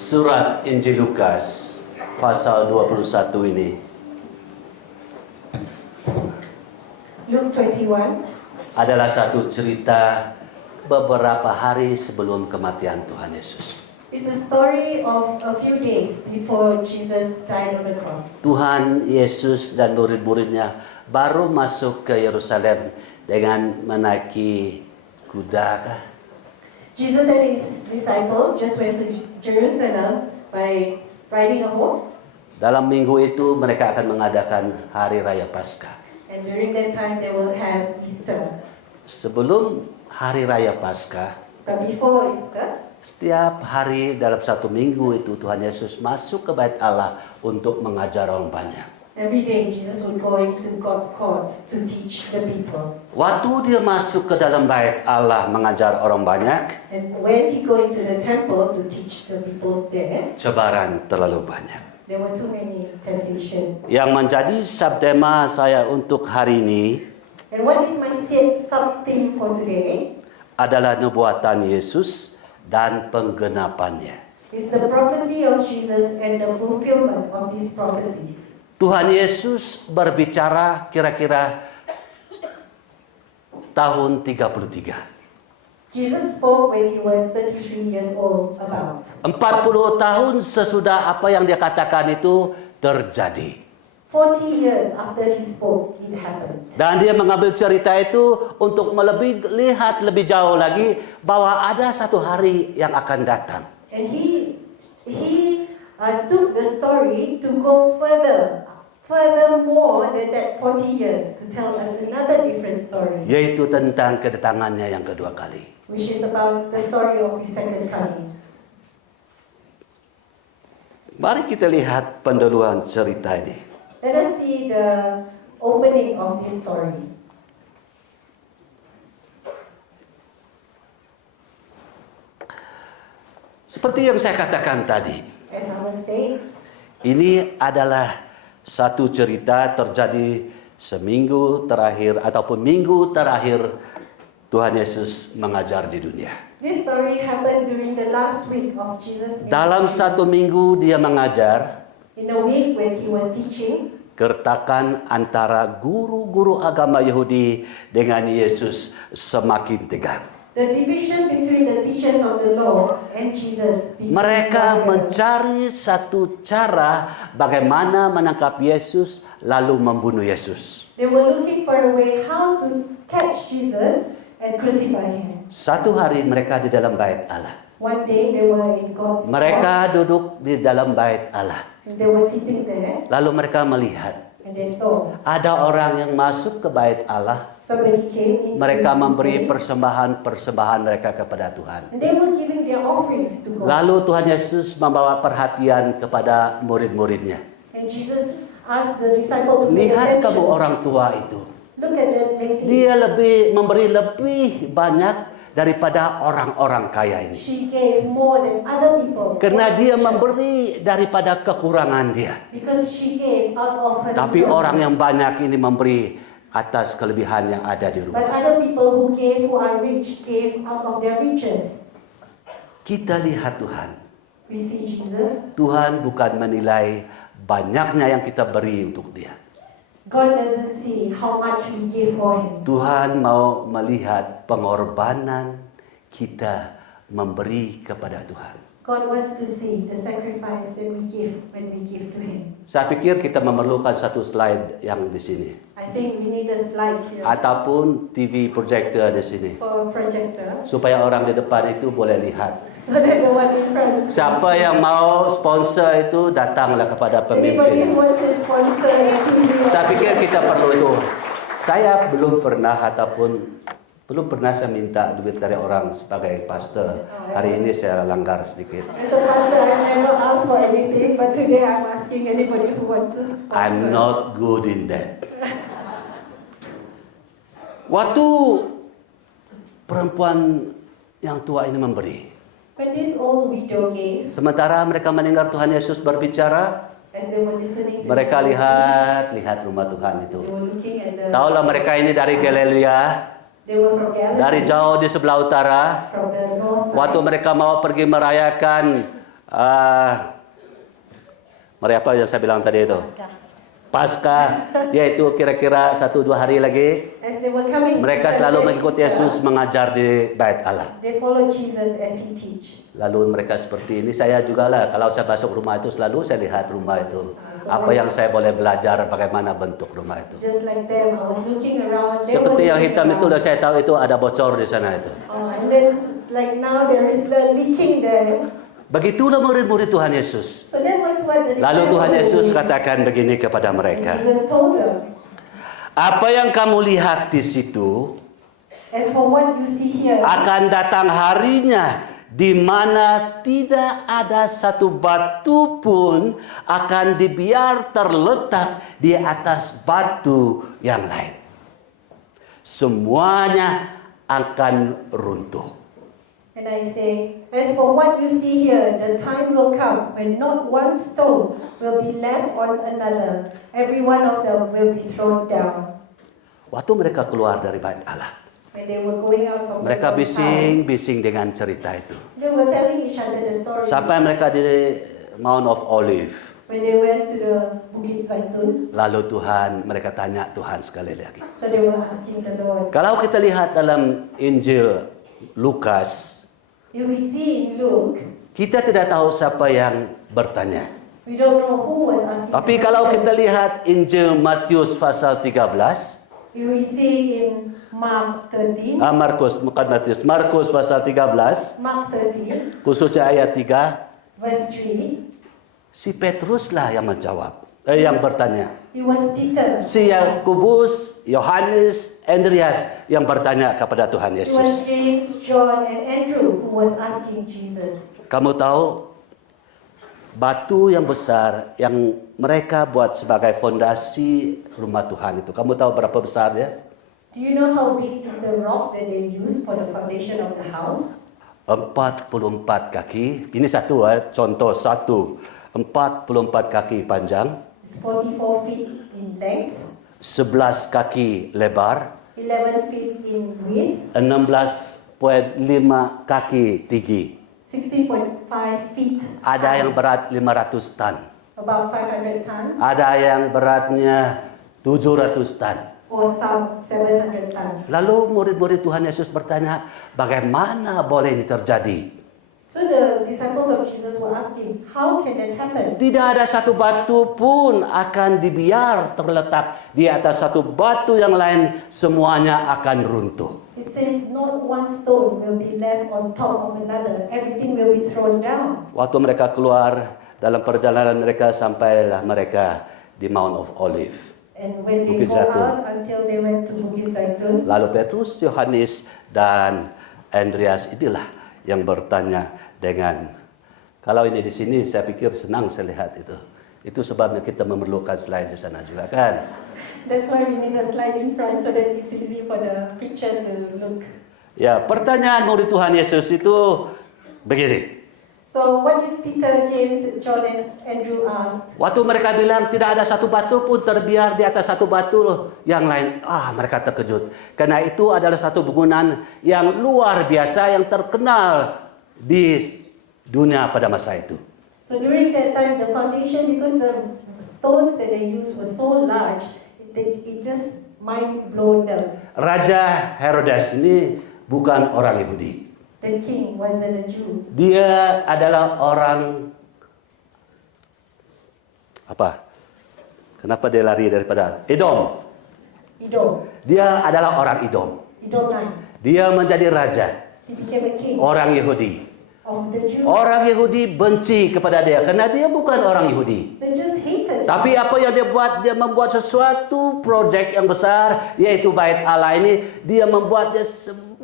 Surat Injil Lukas pasal 21 ini Luke 21 adalah satu cerita beberapa hari sebelum kematian Tuhan Yesus. is a story of a few days before Jesus died on the cross. Tuhan Yesus dan murid-muridnya baru masuk ke Yerusalem dengan menaiki kuda kah? Jesus and his disciple just went to Jerusalem by riding a horse, Dalam minggu itu mereka akan mengadakan Hari Raya Paskah. and during that time they will have Easter. Sebelum Hari Raya Paskah, But before Easter, setiap hari dalam satu minggu itu Tuhan Yesus masuk ke bait Allah untuk mengajar orang banyak. every day Jesus would go into God's courts to teach the people. Waktu dia masuk ke dalam bait Allah mengajar orang banyak, And when he go into the temple to teach the people there, cobaan terlalu banyak. there were too many temptations. Yang menjadi subtema saya untuk hari ini And what is my sub-theme for today? adalah nubuatan Yesus dan penggenapannya. Is the prophecy of Jesus and the fulfillment of these prophecies. Tuhan Yesus berbicara kira-kira tahun 33. Jesus spoke when he was 33 years old about. 40 tahun sesudah apa yang dia katakan itu terjadi. 40 years after he spoke, it happened. Dan dia mengambil cerita itu untuk lihat lebih jauh lagi bahwa ada satu hari yang akan datang. And he took the story to go furthermore than that 40 years to tell us another different story, Yaitu tentang kedatangannya yang kedua kali. which is about the story of his second coming. Mari kita lihat pendahuluan cerita ini. Let us see the opening of this story. Seperti yang saya katakan tadi, As I was saying, ini adalah satu cerita terjadi seminggu terakhir ataupun minggu terakhir Tuhan Yesus mengajar di dunia. this story happened during the last week of Jesus' Dalam ministry. satu minggu dia mengajar, In a week when he was teaching, gertakan antara guru-guru agama Yahudi dengan Yesus semakin tegang. the division between the teachers of the law and Jesus became Mereka wider. mencari satu cara bagaimana menangkap Yesus lalu membunuh Yesus. They were looking for a way how to catch Jesus and crucify him. Satu hari mereka di dalam bait Allah. One day they were in God's court, Mereka duduk di dalam bait Allah. and they were sitting there Lalu mereka melihat and they saw ada orang yang masuk ke bait Allah. somebody came into Mereka this memberi place, persembahan mereka kepada Tuhan. and they were giving their offerings to God. Lalu Tuhan Yesus membawa perhatian kepada murid-muridnya. And Jesus asked the disciple to pay Lihat kamu attention. orang tua itu. Look at that lady. Dia memberi lebih banyak daripada orang-orang kaya ini. She gave more than other people. Karena dia More memberi daripada kekurangan dia. because she gave out of her Tapi abundance. orang yang banyak ini memberi atas kelebihan yang ada di But rumah. other people who are rich, gave out of their riches. Kita lihat Tuhan. We see Jesus. Tuhan bukan menilai banyaknya yang kita beri untuk dia. God doesn't see how much we give for him. Tuhan mau melihat pengorbanan kita memberi kepada Tuhan. God wants to see the sacrifice that we give when we give to him. Saya pikir kita memerlukan satu slide yang di sini. I think we need a slide here Ataupun TV projector di sini. for a projector Supaya orang di depan itu boleh lihat. so that the one in front. Siapa yang mau sponsor itu datanglah kepada Anybody pemimpin. who wants to sponsor a TV. Saya pikir kita perlu itu. Saya belum pernah saya minta duit dari orang sebagai pastor. Hari ini saya langgar sedikit. As a pastor, I never ask for anything, but today I'm asking anybody who wants to sponsor. I'm not good in that. Waktu perempuan yang tua ini memberi, When this old widow gave, sementara mereka mendengar Tuhan Yesus berbicara, as they were listening to mereka Jesus speak, lihat rumah Tuhan itu. they were looking at the. Tahulah mereka ini dari Galilea, They were from Galilee, dari jauh di sebelah utara. from the north side. Waktu mereka mau pergi merayakan Mari apa yang saya bilang tadi itu? Paskah, yaitu kira-kira 1-2 hari lagi. As they were coming, Mereka to selalu celebrate mengikuti Easter, Yesus mengajar di Bait Allah. They follow Jesus as he teach. Lalu mereka seperti ini, saya juga lah. Kalau saya masuk rumah itu selalu saya lihat rumah itu. Apa yang saya boleh belajar, bagaimana bentuk rumah itu. Just like them, I was looking around. They were Seperti yang looking hitam itu, around. saya tahu itu ada bocor di sana itu. And then, like now, there is the leaking there. Begitulah murid-murid Tuhan Yesus. So that was what the Lalu disciples Tuhan were Yesus doing. katakan begini kepada And mereka. Jesus told them, Apa yang kamu lihat di situ, as for what you see here, akan datang harinya di mana tidak ada satu batu pun akan dibiar terletak di atas batu yang lain. Semuanya akan runtuh. and I say, as for what you see here, the time will come when not one stone will be left on another. Every one of them will be thrown down. Waktu mereka keluar dari Bait Allah, When they were going out from the mereka Lord's house, bising-bising dengan cerita itu. they were telling each other the stories. Sampai mereka di Mount of Olive. When they went to the Bukit Zaitun, Lalu mereka tanya Tuhan sekali lagi. so they were asking the Lord. Kalau kita lihat dalam Injil Lukas, If we see in Luke, kita tidak tahu siapa yang bertanya. we don't know who was asking. Tapi the kalau kita questions. lihat Injil Matius pasal 13, If we see in Mark 13, Markus pasal 13, Mark 13, khususnya ayat 3, verse 3, si Petruslah yang menjawab, yang bertanya. it was Peter. Si Yakobus, Yohanes, Andreas yang bertanya kepada Tuhan It was Yesus. James, John, and Andrew who was asking Jesus. Kamu tahu batu yang besar yang mereka buat sebagai fondasi rumah Tuhan itu. Kamu tahu berapa besarnya? Do you know how big is the rock that they use for the foundation of the house? 44 kaki. Ini contoh satu. 44 kaki panjang, It's 44 feet in length, 11 kaki lebar, 11 feet in width, 16,5 kaki tinggi. 16.5 feet Ada high, yang berat 500 ton. about 500 tons, Ada yang beratnya 700 ton. or some 700 tons. Lalu murid-murid Tuhan Yesus bertanya, bagaimana boleh ini terjadi? So the disciples of Jesus were asking, how can that happen? Tidak ada satu batu pun akan dibiar terletak di atas satu batu yang lain, semuanya akan runtuh. It says not one stone will be left on top of another. Everything will be thrown down. Waktu mereka keluar dalam perjalanan mereka, sampailah mereka di Mount of Olive. And when they Bukit go Zaitun. out until they went to Bukit Zaitun, Lalu Petrus, Yohanes, dan Andreas inilah yang bertanya dengan, kalau ini di sini saya pikir senang saya lihat itu. Itu sebabnya kita memerlukan slide di sana juga kan. that's why we need a slide in front so that it's easy for the picture to look. Ya, pertanyaan murid Tuhan Yesus itu begini. So what did Peter, James, John, and Andrew ask? Waktu mereka bilang tidak ada satu batu pun terbiar di atas satu batu yang lain. Mereka terkejut. Karena itu adalah satu bangunan yang luar biasa yang terkenal di dunia pada masa itu. So during that time, the foundation, because the stones that they used were so large, it just mind blown them. Raja Herodes ini bukan orang Yahudi. The king wasn't a Jew. Dia adalah orang apa? Kenapa dia lari daripada Edom? Edom. Dia adalah orang Edom. Edomite. Dia menjadi raja, He became a king orang Yahudi. of the Jews. Orang Yahudi benci kepada dia karena dia bukan orang Yahudi. They just hated him. Tapi apa yang dia buat? Dia membuat sesuatu proyek yang besar, yaitu Bait Allah ini. Dia membuatnya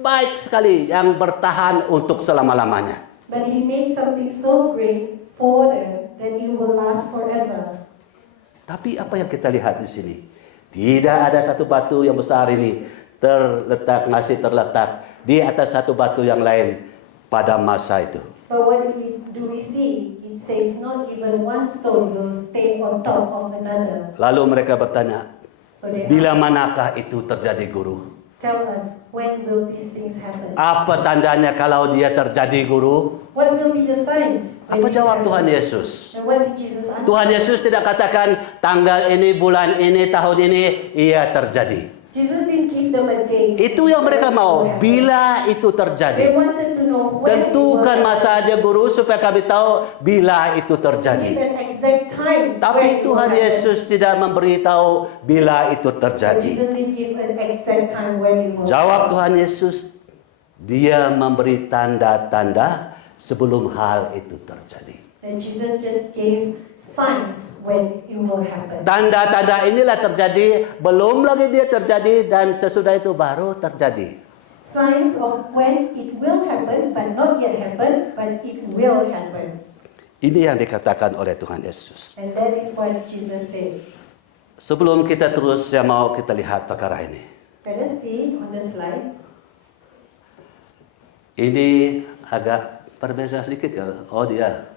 baik sekali yang bertahan untuk selama-lamanya. But he made something so great for them that it will last forever. Tapi apa yang kita lihat di sini? Tidak ada satu batu yang besar ini masih terletak di atas satu batu yang lain pada masa itu. But what do we see? It says not even one stone will stay on top of another. Lalu mereka bertanya, So they bila asked, manakah itu terjadi, Guru? tell us when will these things happen? Apa tandanya kalau dia terjadi, Guru? What will be the signs? when Apa this jawab happen? Tuhan Yesus? And what did Jesus answer? Tuhan Yesus tidak katakan tanggal ini, bulan ini, tahun ini, ia terjadi. Jesus didn't give them a date. Itu yang mereka mau, bila itu They terjadi. wanted to know when it will Tentukan happen. masanya, Guru, supaya kami tahu bila itu Give terjadi. an exact time when Tapi it will Tuhan happen. Yesus tidak memberitahu bila itu But terjadi. Jesus didn't give an exact time when it will Jawab happen. Tuhan Yesus, dia memberi tanda-tanda sebelum hal itu terjadi. And Jesus just gave signs when it will happen. Tanda-tanda inilah terjadi, belum lagi dia terjadi, dan sesudah itu baru terjadi. Signs of when it will happen, but not yet happen, but it will happen. Ini yang dikatakan oleh Tuhan Yesus. And that is what Jesus said. Sebelum kita terus, saya mau kita lihat perkara ini. Let us see on the slides. Ini agak berbeda sedikit ya. Oh dia.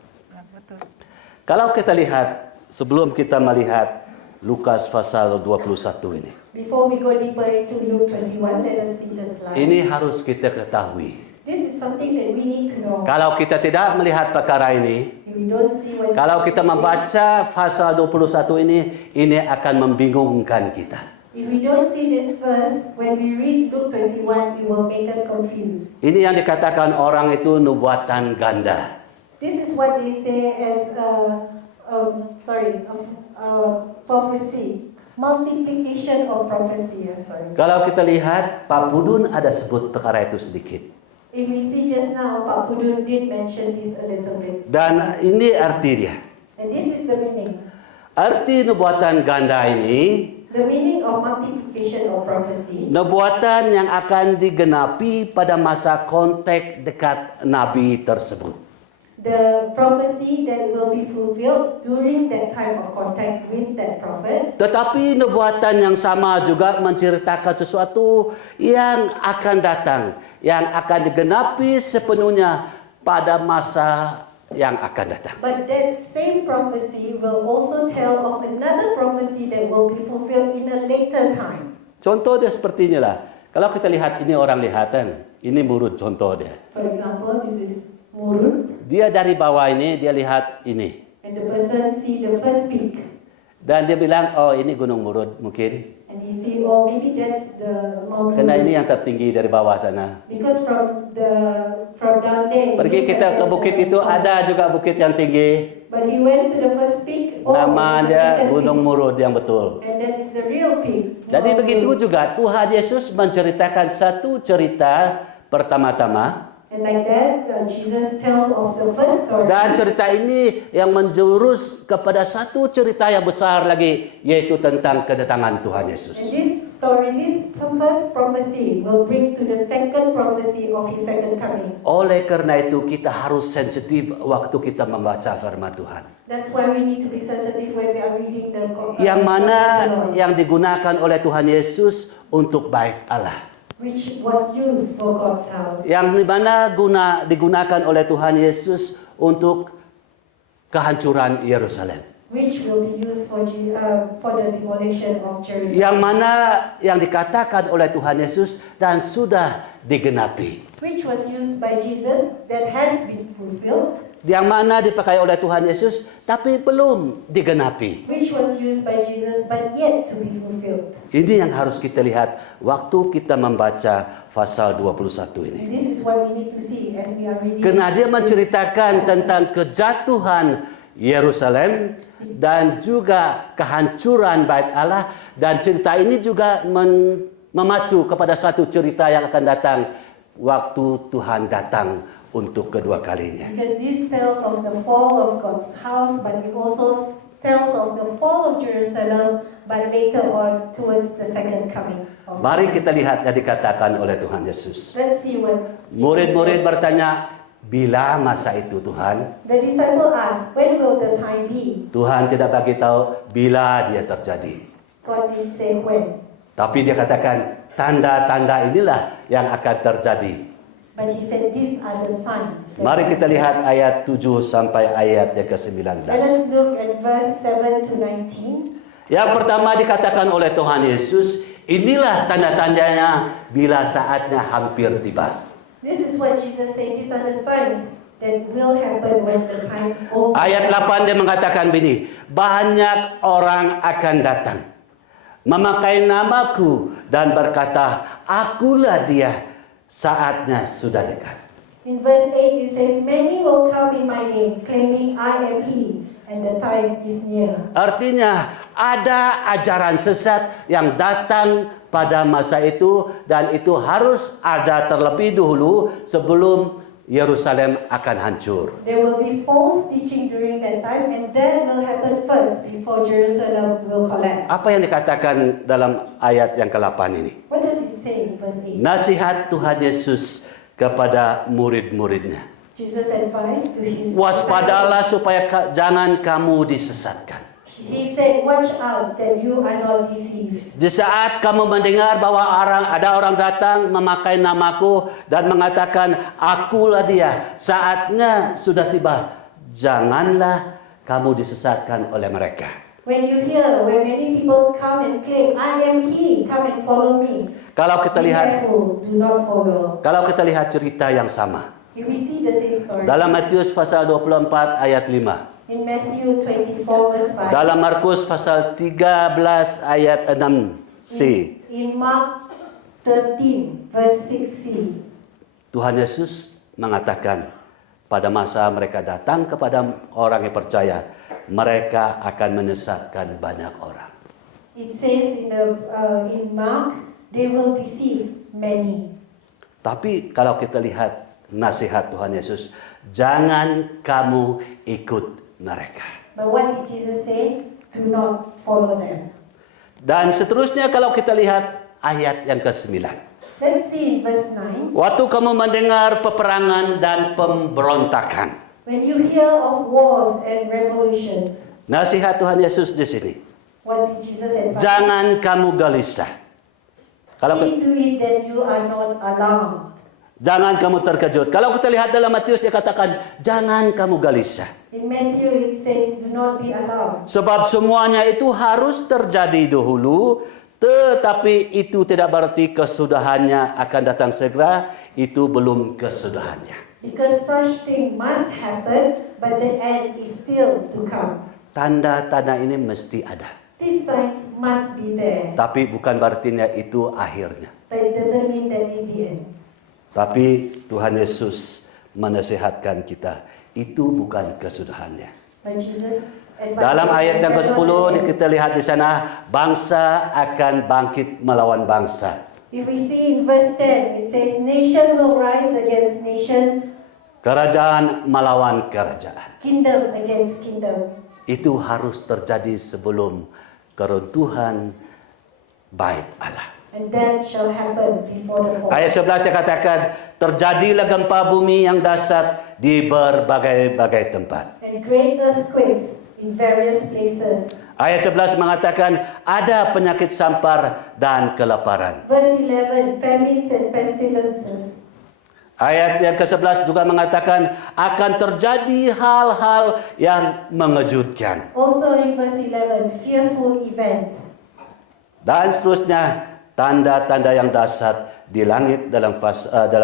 Kalau kita lihat, sebelum kita melihat Lukas pasal 21 ini. Before we go deeper into Luke 21, let us see the slide. Ini harus kita ketahui. This is something that we need to know. Kalau kita tidak melihat perkara ini, If we don't see what kalau kita this is, membaca pasal 21 ini akan membingungkan kita. if we don't see this verse, when we read Luke 21, it will make us confused. Ini yang dikatakan orang itu nubuatan ganda. This is what they say as prophecy, multiplication of prophecy. I'm sorry. Kalau kita lihat, Pak Pudun ada sebut perkara itu sedikit. If we see just now, Pak Pudun did mention this a little bit. Dan ini arti dia. And this is the meaning. Arti nubuatan ganda ini, The meaning of multiplication of prophecy, nubuatan yang akan digenapi pada masa konteks dekat Nabi tersebut. the prophecy that will be fulfilled during that time of contact with that prophet. Tetapi nubuatan yang sama juga menceritakan sesuatu yang akan datang, yang akan digenapi sepenuhnya pada masa yang akan datang. But that same prophecy will also tell of another prophecy that will be fulfilled in a later time. Contoh dia seperti inilah. Kalau kita lihat ini orang lihatan, ini murid contoh dia. For example, this is Murud, Dia dari bawah ini, dia lihat ini. and the person see the first peak, Dan dia bilang, oh ini Gunung Murud mungkin. and he see, oh maybe that's the Mount Karena ini Murud. yang tertinggi dari bawah sana. Because from down there, it Pergi looks kita like ke there's bukit a itu, top. ada juga bukit yang tinggi. But he went to the first peak. Oh, Nama it's the dia second Gunung peak. Murud yang betul. And that is the real peak. Jadi Mount begitu Murud. juga Tuhan Yesus menceritakan satu cerita pertama-tama. And like that, Jesus tells of the first story. Dan cerita ini yang menjurus kepada satu cerita yang besar lagi, yaitu tentang kedatangan Tuhan Yesus. And this story, this first prophecy will bring to the second prophecy of his second coming. Oleh karena itu kita harus sensitif waktu kita membaca firman Tuhan. That's why we need to be sensitive when we are reading the Yang mana word of the Lord, yang digunakan oleh Tuhan Yesus untuk baik Allah. which was used for God's house. Yang mana digunakan oleh Tuhan Yesus untuk kehancuran Yerusalem. Which will be used for the demolition of Jerusalem. Yang mana yang dikatakan oleh Tuhan Yesus dan sudah digenapi. Which was used by Jesus that has been fulfilled. Yang mana dipakai oleh Tuhan Yesus tapi belum digenapi. Which was used by Jesus but yet to be fulfilled. Ini yang harus kita lihat waktu kita membaca pasal 21 ini. And this is what we need to see as we are reading. Karena dia this menceritakan chapter. tentang kejatuhan Yerusalem dan juga kehancuran Bait Allah, dan cerita ini juga memacu kepada satu cerita yang akan datang waktu Tuhan datang untuk kedua kalinya. Because this tells of the fall of God's house, but it also tells of the fall of Jerusalem, but later on towards the second coming of Mari Christ. kita lihat yang dikatakan oleh Tuhan Yesus. Let's see what Jesus Murid-murid said. bertanya, bila masa itu Tuhan? The disciple asked, when will the time be? Tuhan tidak bagi tahu bila dia terjadi. God didn't say when, Tapi dia katakan, tanda-tanda inilah yang akan terjadi. but he said these are the signs. that Mari will kita happen. lihat ayat 7 sampai ayat yang ke-19. Let us look at verse 7 to 19. Yang pertama dikatakan oleh Tuhan Yesus, Inilah tanda-tandanya bila saatnya hampir tiba. This is what Jesus said. These are the signs that will happen when the time comes. Ayat 8 dia mengatakan begini, banyak orang akan datang, memakai namaku dan berkata, akulah dia, saatnya sudah dekat. In verse 8 it says, many will come in my name, claiming I am he, and the time is near. Artinya ada ajaran sesat yang datang pada masa itu dan itu harus ada terlebih dahulu sebelum Yerusalem akan hancur. There will be false teaching during that time, and that will happen first before Jerusalem will collapse. Apa yang dikatakan dalam ayat yang ke-8 ini? What does it say in verse 8? Nasihat Tuhan Yesus kepada murid-muridnya. Jesus advised to his Waspadalah disciples. supaya jangan kamu disesatkan. He said, watch out that you are not deceived. Di saat kamu mendengar bahwa ada orang datang memakai namaku dan mengatakan, akulah dia, saatnya sudah tiba. Janganlah kamu disesatkan oleh mereka. When you hear, when many people come and claim, I am he, come and follow me. Kalau kita Be lihat, careful, do not follow. kalau kita lihat cerita yang sama If we see the same story dalam Matius pasal 24 ayat 5. in Matthew 24 verse 5, Dalam Markus pasal 13 ayat 6c. in Mark 13 verse 6c, Tuhan Yesus mengatakan pada masa mereka datang kepada orang yang percaya, mereka akan menyesatkan banyak orang. it says in Mark, they will deceive many. Tapi kalau kita lihat nasihat Tuhan Yesus, jangan kamu ikut mereka. But what did Jesus say? Do not follow them. Dan seterusnya kalau kita lihat ayat yang ke-9. Let's see in verse 9. Waktu kamu mendengar peperangan dan pemberontakan. When you hear of wars and revolutions, Nasihat Tuhan Yesus di sini. what did Jesus advise? Jangan kamu gelisah. Kalau See to it that you are not alarmed. Jangan kamu terkejut. Kalau kita lihat dalam Matius dia katakan, jangan kamu gelisah. In Matthew it says, do not be alarmed. Sebab semuanya itu harus terjadi dahulu, tetapi itu tidak berarti kesudahannya akan datang segera, itu belum kesudahannya. Because such thing must happen, but the end is still to come. Tanda-tanda ini mesti ada. These signs must be there, Tapi bukan berartinya itu akhirnya. but it doesn't mean that is the end. Tapi Tuhan Yesus menasihatkan kita, itu bukan kesudahannya. But Jesus advises Dalam ayat yang that's not ke-10 the end. kita lihat di sana, bangsa akan bangkit melawan bangsa. If we see in verse 10, it says, nation will rise against nation, Kerajaan melawan kerajaan. kingdom against kingdom. Itu harus terjadi sebelum keruntuhan bait Allah. And that shall happen before the fall. Ayat 11 dia katakan, terjadilah gempa bumi yang dahsyat di berbagai-bagai tempat. And great earthquakes in various places. Ayat 11 mengatakan, ada penyakit sampar dan kelaparan. Verse 11, famines and pestilences. Ayat yang ke-11 juga mengatakan, akan terjadi hal-hal yang mengejutkan. Also in verse 11, fearful events. Dan seterusnya, tanda-tanda yang dahsyat di langit dalam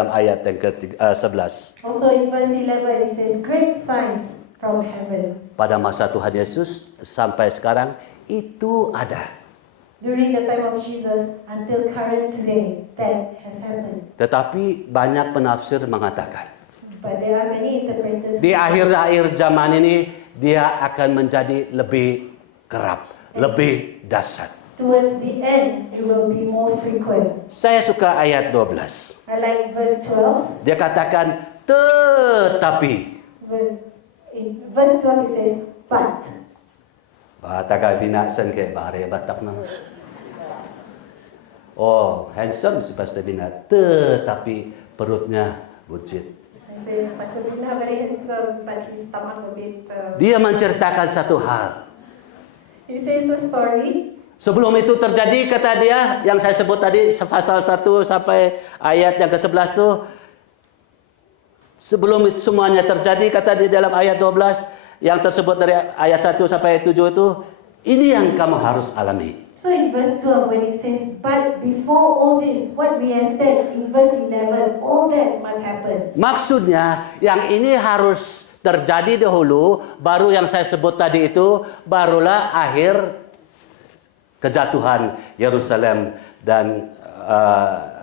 ayat yang ke-11. Also in verse 11, it says, great signs from heaven. Pada masa Tuhan Yesus sampai sekarang itu ada. During the time of Jesus until current today, that has happened. Tetapi banyak penafsir mengatakan, But there are many interpreters. di akhir-akhir zaman ini dia akan menjadi lebih kerap, lebih dahsyat. Towards the end, it will be more frequent. Saya suka ayat 12. I like verse 12. Dia katakan, tetapi. In verse 12 it says, but. Taga binasan kay bare batak na. Oh, handsome si Pastor Bina. Tetapi perutnya buncit. I say, Pastor Dina very handsome, but his stomach a bit. Dia menceritakan satu hal. He says a story. Sebelum itu terjadi, kata dia, yang saya sebut tadi, pasal 1 sampai ayat yang ke-11 tuh, sebelum itu semuanya terjadi, kata dia dalam ayat 12, yang tersebut dari ayat 1 sampai 7 itu, Ini yang kamu harus alami. So in verse 12, when it says, but before all this, what we have said in verse 11, all that must happen. Maksudnya, yang ini harus terjadi dahulu, baru yang saya sebut tadi itu, barulah akhir kejatuhan Yerusalem dan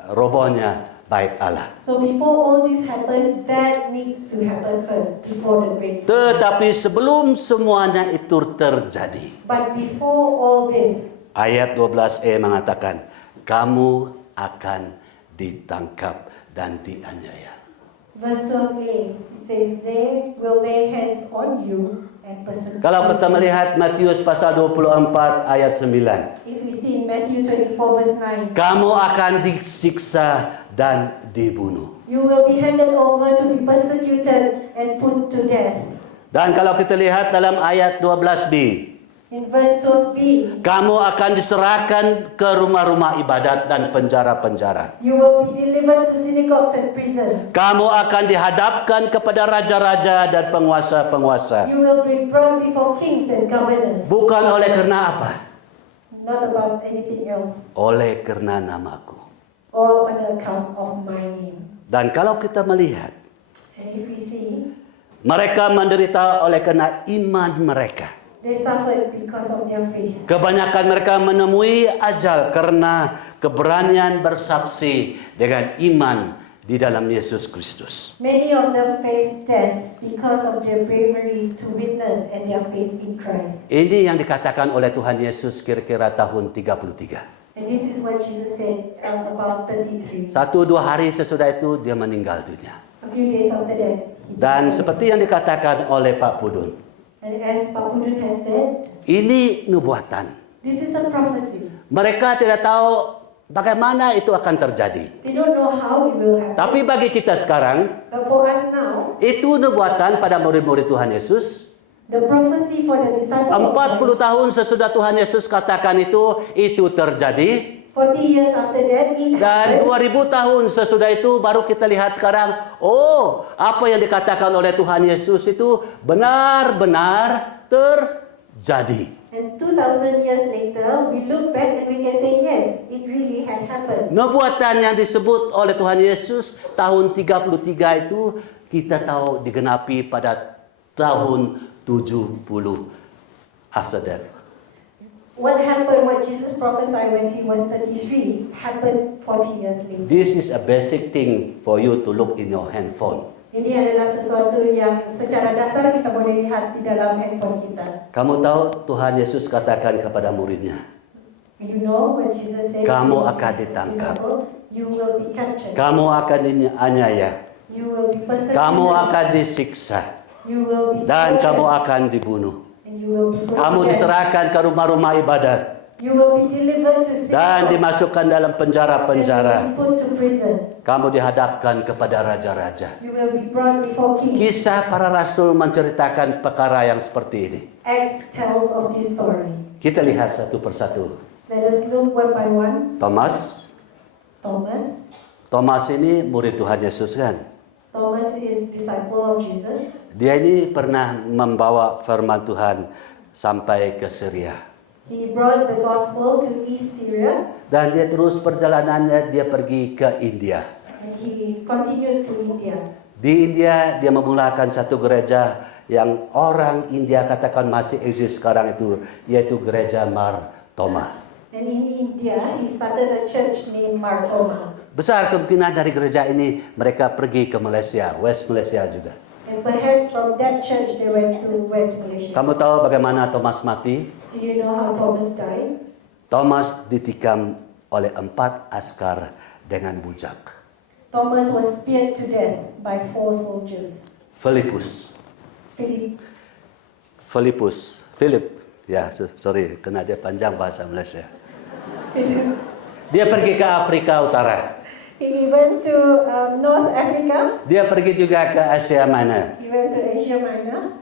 robohnya bait Allah. So before all this happen, that needs to happen first, before the great flood. Tetapi sebelum semuanya itu terjadi, But before all this, ayat 12e mengatakan, kamu akan ditangkap dan dianiaya. verse 12a, it says, they will lay hands on you and persecute Kalau kita you. melihat Matius pasal 24 ayat 9, If we see in Matthew 24 verse 9, kamu akan disiksa dan dibunuh. you will be handed over to be persecuted and put to death. Dan kalau kita lihat dalam ayat 12b, In verse 12b, kamu akan diserahkan ke rumah-rumah ibadat dan penjara-penjara. you will be delivered to synagogues and prisons. Kamu akan dihadapkan kepada raja-raja dan penguasa-penguasa. You will be brought before kings and governors. Bukan oleh karena apa? Not about anything else. Oleh karena namaku. All on the account of my name. Dan kalau kita melihat, And if we see, mereka menderita oleh karena iman mereka. they suffered because of their faith. Kebanyakan mereka menemui ajal karena keberanian bersaksi dengan iman di dalam Yesus Kristus. Many of them faced death because of their bravery to witness and their faith in Christ. Ini yang dikatakan oleh Tuhan Yesus kira-kira tahun 33. And this is what Jesus said about 33. 1-2 hari sesudah itu dia meninggal dunia. A few days after that, he Dan died. seperti yang dikatakan oleh Pak Pudun, And as Papudun has said, ini nubuatan. this is a prophecy. Mereka tidak tahu bagaimana itu akan terjadi. They don't know how it will happen. Tapi bagi kita sekarang, But for us now, itu nubuatan pada murid-murid Tuhan Yesus. the prophecy for the disciples of 40 Christ, tahun sesudah Tuhan Yesus katakan itu terjadi. 40 years after that, it Dan happened. 2000 tahun sesudah itu baru kita lihat sekarang, oh, apa yang dikatakan oleh Tuhan Yesus itu benar-benar terjadi. And 2000 years later, we look back and we can say, yes, it really had happened. Nubuatan yang disebut oleh Tuhan Yesus tahun 33 itu kita tahu digenapi pada tahun 70 after that. What happened, what Jesus prophesied when he was 33, happened 40 years later. This is a basic thing for you to look in your handphone. Ini adalah sesuatu yang secara dasar kita boleh lihat di dalam handphone kita. Kamu tahu Tuhan Yesus katakan kepada muridnya, You know what Jesus said Kamu to his akan ditangkap. disciple, you will be captured. kamu akan dianiaya, You will be persecuted. kamu akan disiksa, You will be dan tortured. kamu akan dibunuh. And you will be put Kamu to death. diserahkan ke rumah-rumah ibadat You will be delivered to dan synagogues. dimasukkan dalam And you penjara-penjara. will be put to prison. Kamu dihadapkan kepada raja-raja. You will be brought before kings. Kisah para rasul menceritakan perkara yang seperti ini. Acts tells of this story. Kita lihat satu persatu. Let us look one by one. Thomas. Thomas. Thomas ini murid Tuhan Yesus kan? Thomas is disciple of Jesus. Dia ini pernah membawa firman Tuhan sampai ke Syria. He brought the gospel to East Syria. Dan dia terus perjalanannya, dia pergi ke India. And he continued to India. Di India dia memulakan satu gereja yang orang India katakan masih eksis sekarang itu, yaitu gereja Mar Thoma. And in India, he started a church named Mar Thoma. Besar kemungkinan dari gereja ini mereka pergi ke Malaysia, West Malaysia juga. And perhaps from that church they went to West Malaysia. Kamu tahu bagaimana Thomas mati? Do you know how Thomas died? Thomas ditikam oleh 4 askar dengan bujak. Thomas was speared to death by 4 soldiers. Philippus, Philip, ya sorry, kena dia panjang bahasa Malaysia. Dia pergi ke Afrika Utara. He went to North Africa. Dia pergi juga ke Asia Minor. He went to Asia Minor.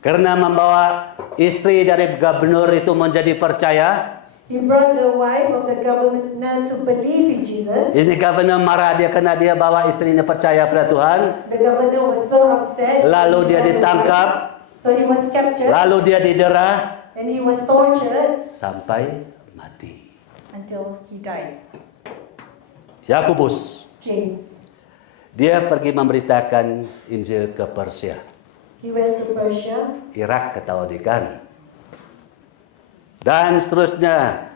Karena membawa istri dari gubernur itu menjadi percaya. He brought the wife of the governor to believe in Jesus. Ini gubernur marah dia karena dia bawa istrinya percaya pada Tuhan. The governor was so upset. Lalu dia He brought the ditangkap. wife. So he was captured lalu dia didera and he was tortured sampai mati. until he died. Yakobus, James. dia pergi memberitakan Injil ke Persia, He went to Persia, Irak Kataolikan, dan seterusnya.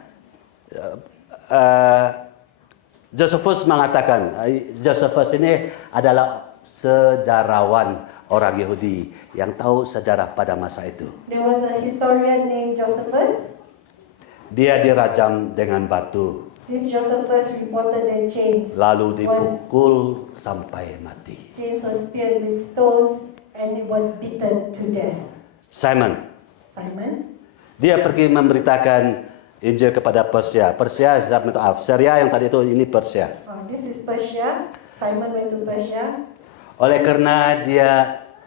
Josephus mengatakan, Josephus ini adalah sejarawan orang Yahudi yang tahu sejarah pada masa itu. there was a historian named Josephus. Dia dirajam dengan batu, This Josephus reported that lalu dipukul sampai mati. James was speared with stones and was beaten to death. Simon, Simon, dia pergi memberitakan Injil kepada Persia. Syria yang tadi itu ini Persia. this is Persia. Simon went to Persia Oleh karena dia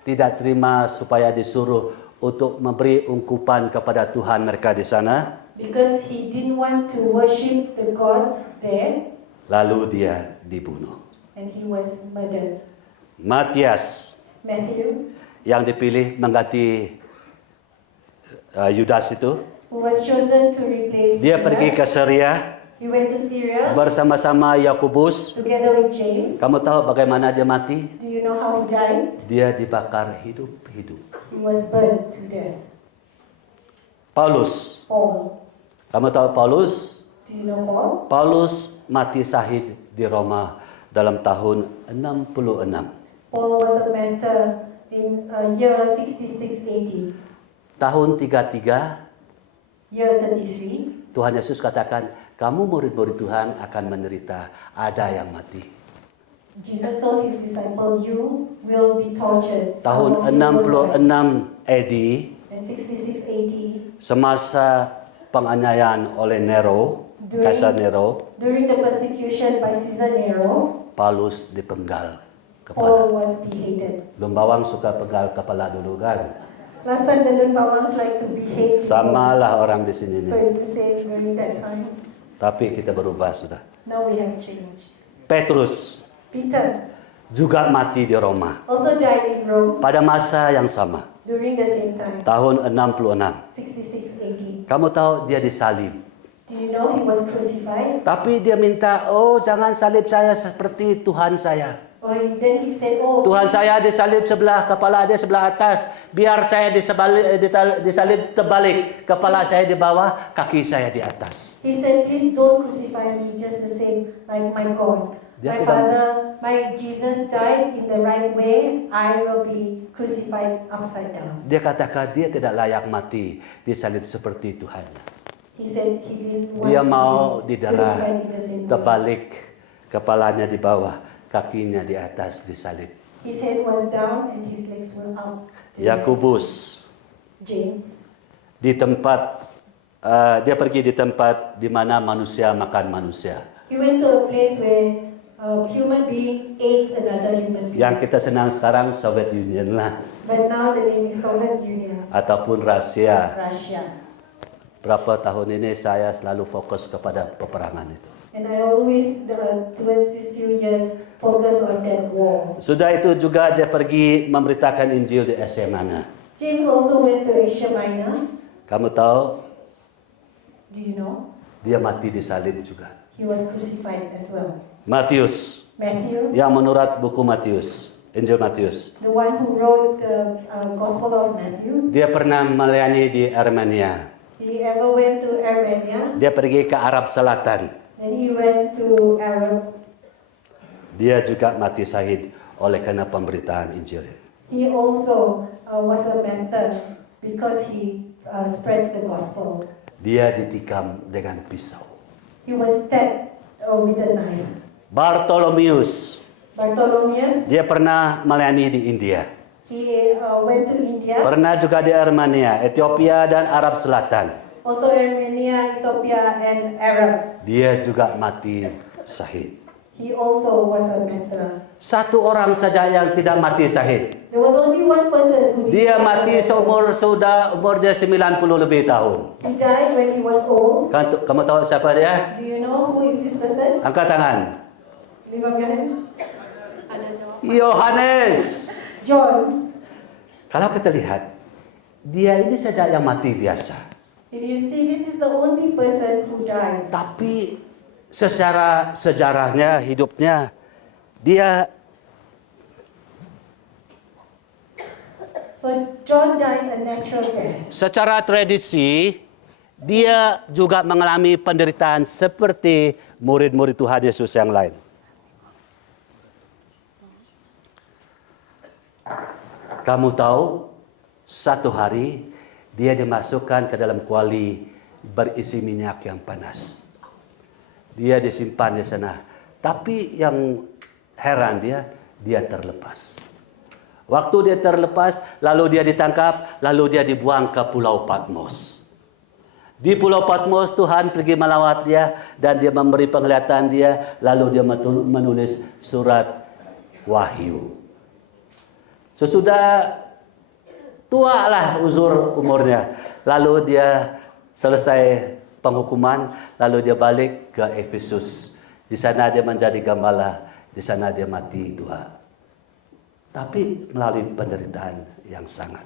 tidak terima supaya disuruh untuk memberi ungkupan kepada Tuhan mereka di sana, because he didn't want to worship the gods there, lalu dia dibunuh. and he was murdered. Matias Matthew, yang dipilih mengganti Yudas itu, who was chosen to replace dia pergi ke Judas, Syria he went to Syria bersama-sama Yakobus. together with James. Kamu tahu bagaimana dia mati? Do you know how he died? Dia dibakar hidup-hidup. He was burned to death. Paulus, Paul. kamu tahu Paulus? Do you know Paul? Paulus mati syahid di Roma dalam tahun 66. Paul was a martyr in year 66 AD. Tahun 33, Year 33, Tuhan Yesus katakan, kamu murid-murid Tuhan akan menderita, ada yang mati. Jesus told his disciple, you will be tortured. Some Tahun of you will die. 66 AD, In 66 AD, semasa penganiayaan oleh Nero, Kaisar Nero, during the persecution by Caesar Nero, Paulus dipenggal Paul kepala. was beheaded. Lumbawang suka penggal kepala dulu kan? Last time the Lunbawangs like to behead people. Samalah orang di sini So nih. it's the same during that time. Tapi kita berubah sudah. Now we have changed. Petrus Peter juga mati di Roma also died in Rome pada masa yang sama, during the same time, tahun 66. 66 AD. Kamu tahu dia disalib. Do you know he was crucified? Tapi dia minta, oh jangan salib saya seperti Tuhan saya. Oh, and then he said, oh, Tuhan saya disalib sebelah, kepala dia sebelah atas. Biar saya disalib terbalik, kepala saya di bawah, kaki saya di atas. he said, please don't crucify me just the same like my God. Dia My tidak- Father, my Jesus died in the right way. I will be crucified upside down. Dia katakan dia tidak layak mati disalib seperti Tuhan. He said he didn't want Dia to mau be didera crucified in the same way. terbalik, kepalanya di bawah, kakinya di atas disalib. His head was down and his legs were up. Yakobus James. di tempat dia pergi di tempat di mana manusia makan manusia. He went to a place where a human being ate another human being. Yang kita senang sekarang Soviet Union lah, But now the name is Soviet Union, ataupun Rusia. Russia. Berapa tahun ini saya selalu fokus kepada peperangan itu. And I always, towards these few years, focus on that war. Sudah itu juga dia pergi memberitakan Injil di Asia Minor. James also went to Asia Minor. Kamu tahu Do you know? dia mati disalib juga. He was crucified as well. Matius, Matthew, yang menurut buku Matius, Injil Matius, the one who wrote the Gospel of Matthew, dia pernah melayani di Armenia. he ever went to Armenia, Dia pergi ke Arab Selatan. then he went to Arab. Dia juga mati syahid oleh karena pemberitaan Injil. He also was a mentor because he spread the gospel. Dia ditikam dengan pisau. He was stabbed with a knife. Bartolomeus, Bartholomeus, dia pernah melayani di India. he went to India, Pernah juga di Armenia, Ethiopia dan Arab Selatan. also Armenia, Ethiopia, and Arab. Dia juga mati syahid. He also was a mentor. Satu orang saja yang tidak mati syahid. There was only one person who Dia did not mati umurnya 90 lebih tahun. He died when he was old. Kamu tahu siapa dia? Do you know who is this person? Angkat tangan. Lift up your hands. Ada jawab. Yohanes. John. Kalau kita lihat, dia ini saja yang mati biasa. If you see, this is the only person who died. Tapi secara sejarahnya, hidupnya, dia So John died a natural death. secara tradisi, dia juga mengalami penderitaan seperti murid-murid Tuhan Yesus yang lain. Kamu tahu, satu hari dia dimasukkan ke dalam kuali berisi minyak yang panas. Dia disimpan di sana. Tapi yang heran dia terlepas. Waktu dia terlepas, lalu dia ditangkap, lalu dia dibuang ke Pulau Patmos. Di Pulau Patmos Tuhan pergi melawat dia dan dia memberi penglihatan dia, lalu dia menulis surat Wahyu. Sesudah tua lah umurnya, lalu dia selesai penghukuman, lalu dia balik ke Efesus. Di sana dia menjadi gembala, di sana dia mati tua. Tapi melalui penderitaan yang sangat.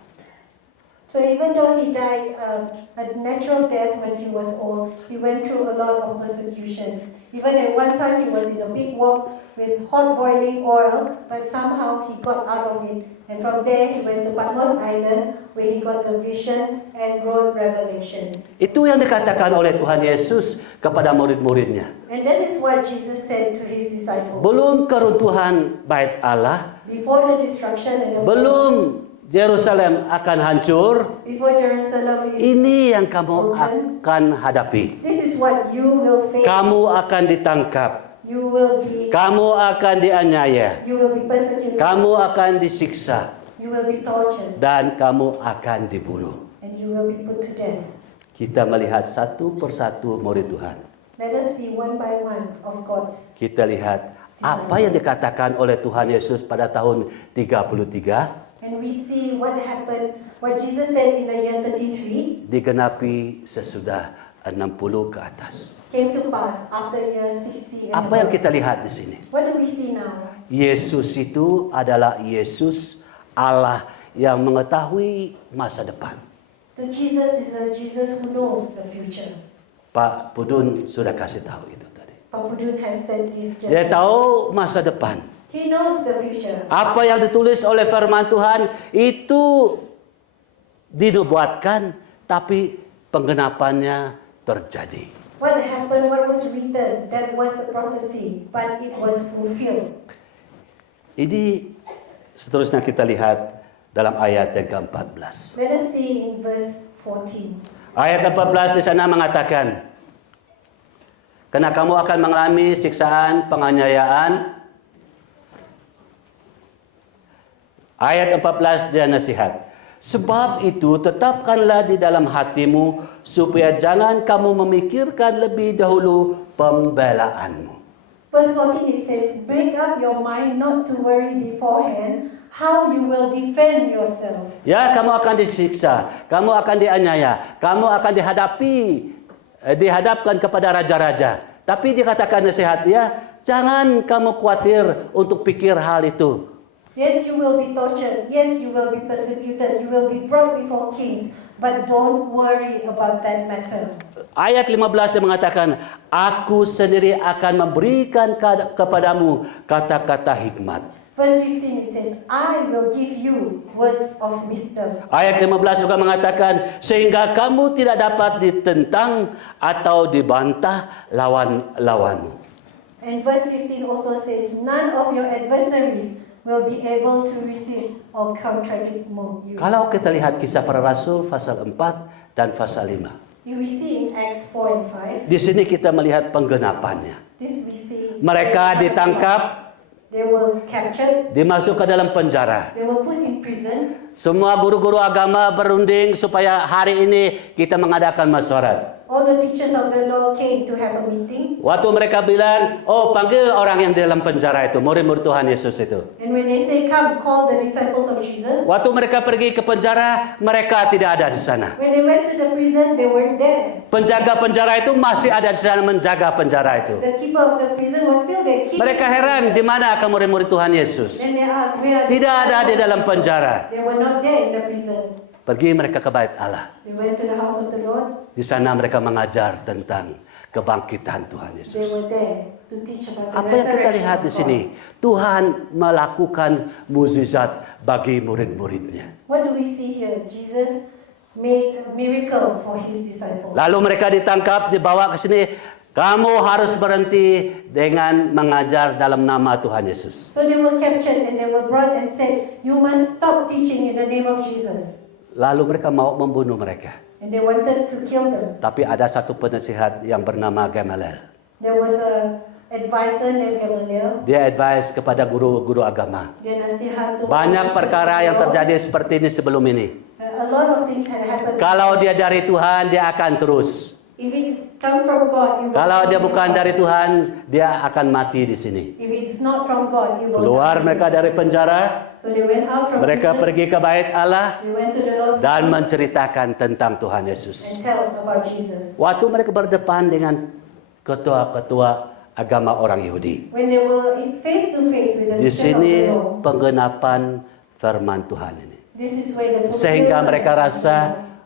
So even though he died a natural death when he was old, he went through a lot of persecution. Even at one time he was in a big wok with hot boiling oil, but somehow he got out of it. And from there he went to Patmos Island where he got the vision and wrote Revelation. Itu yang dikatakan oleh Tuhan Yesus kepada murid-muridnya. And that is what Jesus said to his disciples. Belum keruntuhan bait Allah, Before the destruction and the belum Yerusalem akan hancur, before Jerusalem is ini yang kamu broken, akan hadapi. this is what you will face. Kamu akan ditangkap, You will be kamu akan dianiaya, persecuted. kamu akan disiksa, You will be tortured. dan kamu akan dibunuh. And you will be put to death. Kita melihat satu persatu murid Tuhan. Let us see one by one of God's. Kita lihat apa yang dikatakan oleh Tuhan Yesus pada tahun 33 And we see what happened, what Jesus said in the year 33 digenapi sesudah 60 ke atas. came to pass after year 60 and Apa yang above. kita lihat di sini? What do we see now? Yesus itu adalah Yesus Allah yang mengetahui masa depan. The Jesus is a Jesus who knows the future. Pak Pudun sudah kasih tahu itu tadi. Pak Pudun has said this just Dia now. tahu masa depan. He knows the future. Apa yang ditulis oleh firman Tuhan itu dinubuatkan, tapi penggenapannya terjadi. What happened, what was written, that was the prophecy, but it was fulfilled. Ini seterusnya kita lihat dalam ayat yang ke-14. Let us see in verse 14. Ayat 14 di sana mengatakan, karena kamu akan mengalami siksaan, penganiayaan. Ayat 14 dia nasihat. Sebab itu tetapkanlah di dalam hatimu supaya jangan kamu memikirkan lebih dahulu pembelaanmu. Verse 14 it says, break up your mind not to worry beforehand how you will defend yourself. Ya, kamu akan disiksa, kamu akan dianiaya, kamu akan dihadapkan kepada raja-raja. Tapi dikatakan nasihat dia, jangan kamu khawatir untuk pikir hal itu. Yes, you will be tortured. Yes, you will be persecuted. You will be brought before kings. But don't worry about that matter. Ayat 15 dia mengatakan, aku sendiri akan memberikan kepadamu kata-kata hikmat. Verse 15 it says, I will give you words of wisdom. Ayat 15 juga mengatakan, sehingga kamu tidak dapat ditentang atau dibantah lawan-lawanmu. And verse 15 also says, none of your adversaries will be able to resist or contradict you. Kalau kita lihat kisah para rasul pasal 4 dan pasal 5. We see in Acts 4 and 5. Di sini kita melihat penggenapannya. This we see. Mereka ditangkap, They were captured. dimasukkan dalam penjara. They were put in prison. Semua guru-guru agama berunding supaya hari ini kita mengadakan masyarakat. All the teachers of the law came to have a meeting. Waktu mereka bilang, oh panggil orang yang di dalam penjara itu, murid-murid Tuhan Yesus itu. And when they say, come, call the disciples of Jesus. Waktu mereka pergi ke penjara, mereka tidak ada di sana. When they went to the prison, they weren't there. Penjaga penjara itu masih ada di sana menjaga penjara itu. The keeper of the prison was still there. keeping Mereka heran, di mana akan murid-murid Tuhan Yesus? And they asked, where are the Tidak ada di disciples of dalam Jesus?" penjara. They were not there in the prison. Pergi mereka ke bait Allah. They went to the house of the Lord. Di sana mereka mengajar tentang kebangkitan Tuhan They Yesus. were there to teach about the Apa yang kita resurrection lihat of di God. sini? Tuhan melakukan mukjizat bagi murid-muridnya. What do we see here? Jesus made a miracle for his disciples. Lalu mereka ditangkap, dibawa ke sini. Kamu harus berhenti dengan mengajar dalam nama Tuhan Yesus. So they were captured and they were brought and said, you must stop teaching in the name of Jesus. Lalu mereka mau membunuh mereka. And they wanted to kill them. Tapi ada satu penasihat yang bernama Gamaliel. There was a advisor named Gamaliel. Dia advice kepada guru-guru agama. Dia nasihat to Banyak perkara yang terjadi seperti ini sebelum ini. A lot of things had happened. Kalau dia dari Tuhan, dia akan terus. If it's come from God, you will Kalau dia continue bukan on. dari Tuhan, dia akan mati di sini. If it's not from God, you will Keluar die. mereka dari penjara, So they went out from mereka prison. pergi ke bait Allah They went to the Lord's dan house menceritakan tentang Tuhan Yesus. and tell about Jesus. Waktu mereka berdepan dengan ketua-ketua agama orang Yahudi. When they were face to face with the Di teachers of sini the law, penggenapan firman Tuhan ini. this is where the Sehingga fulfillment mereka of the rasa,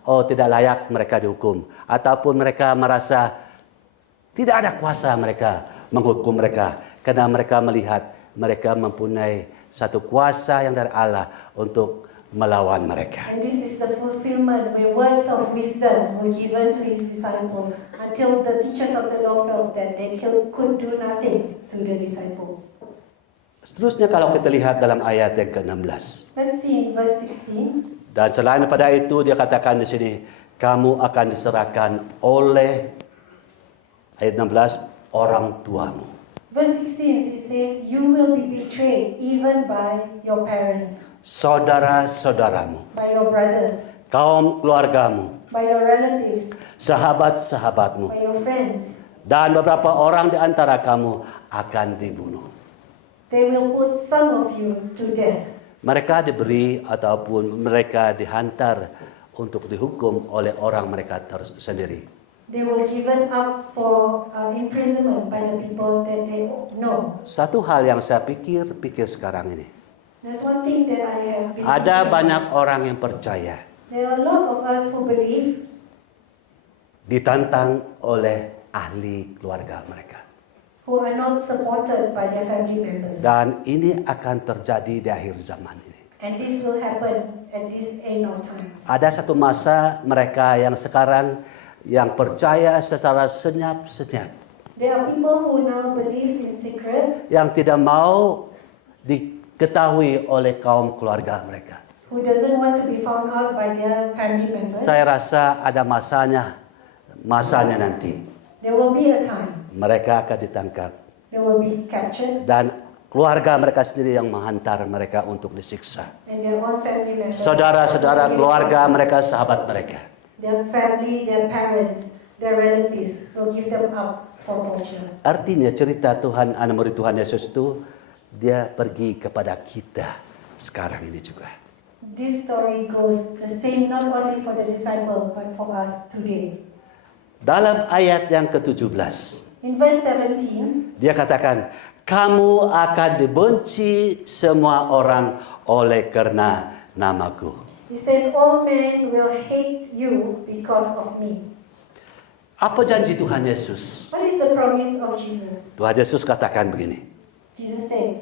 law. oh tidak layak mereka dihukum. Ataupun mereka merasa tidak ada kuasa mereka menghukum mereka. Karena mereka melihat mereka mempunyai satu kuasa yang dari Allah untuk melawan mereka. And this is the fulfillment where words of wisdom were given to his disciples until the teachers of the law felt that they could do nothing to the disciples. Seterusnya kalau kita lihat dalam ayat yang ke-16. Let's see in verse 16. Dan selain pada itu dia katakan di sini, kamu akan diserahkan oleh ayat 16 orang tuamu. Verse 16 it says, you will be betrayed even by your parents, Saudara-saudaramu, by your brothers, kaum keluargamu, by your relatives, sahabat-sahabatmu, by your friends. dan beberapa orang di antara kamu akan dibunuh. They will put some of you to death. Mereka diberi ataupun mereka dihantar untuk dihukum oleh orang mereka sendiri. They were given up for imprisonment by the people that they know. Satu hal yang saya pikir sekarang ini. There's one thing that I have been Ada thinking banyak about. orang yang percaya There are a lot of us who believe ditantang oleh ahli keluarga mereka. who are not supported by their family members. Dan ini akan terjadi di akhir zaman ini. And this will happen at this end of times. Ada satu masa mereka yang sekarang yang percaya secara senyap-senyap, There are people who now believes in secret, yang tidak mau diketahui oleh kaum keluarga mereka. who doesn't want to be found out by their family members. Saya rasa ada masanya nanti. There will be a time Mereka akan ditangkap they will be captured dan keluarga mereka sendiri yang menghantar mereka untuk disiksa. and their own family members. Saudara-saudara, keluarga mereka, sahabat mereka. Their family, their parents, their relatives will give them up for torture. Artinya cerita Tuhan, anak murid Tuhan Yesus itu dia pergi kepada kita sekarang ini juga. This story goes the same not only for the disciple but for us today. Dalam ayat yang ke-17, In verse 17, dia katakan, kamu akan dibenci semua orang oleh karena namaku. he says, all men will hate you because of me. Apa janji Tuhan Yesus? What is the promise of Jesus? Tuhan Yesus katakan begini, Jesus said,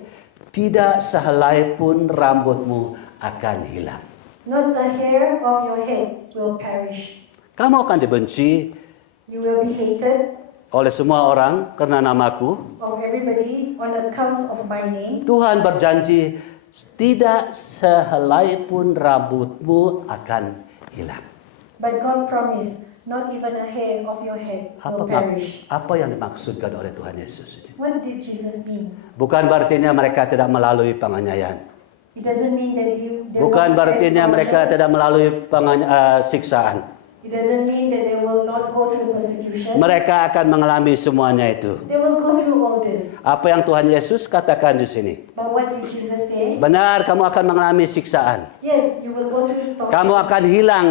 tidak sehelai pun rambutmu akan hilang. not a hair of your head will perish. Kamu akan dibenci You will be hated oleh semua orang karena namaku. of everybody on accounts of my name. Tuhan berjanji tidak sehelai pun rambutmu akan hilang. But God promised, not even a hair of your head will perish. Apa yang dimaksudkan oleh Tuhan Yesus ini? What did Jesus mean? Bukan berartinya mereka tidak melalui penganiayaan. It doesn't mean that they Bukan won't face berartinya mereka torture. tidak melalui siksaan. It doesn't mean that they will not go through persecution. Mereka akan mengalami semuanya itu. They will go through all this. Apa yang Tuhan Yesus katakan di sini? But what did Jesus say? Benar, kamu akan mengalami siksaan. Yes, you will go through torture. Kamu akan hilang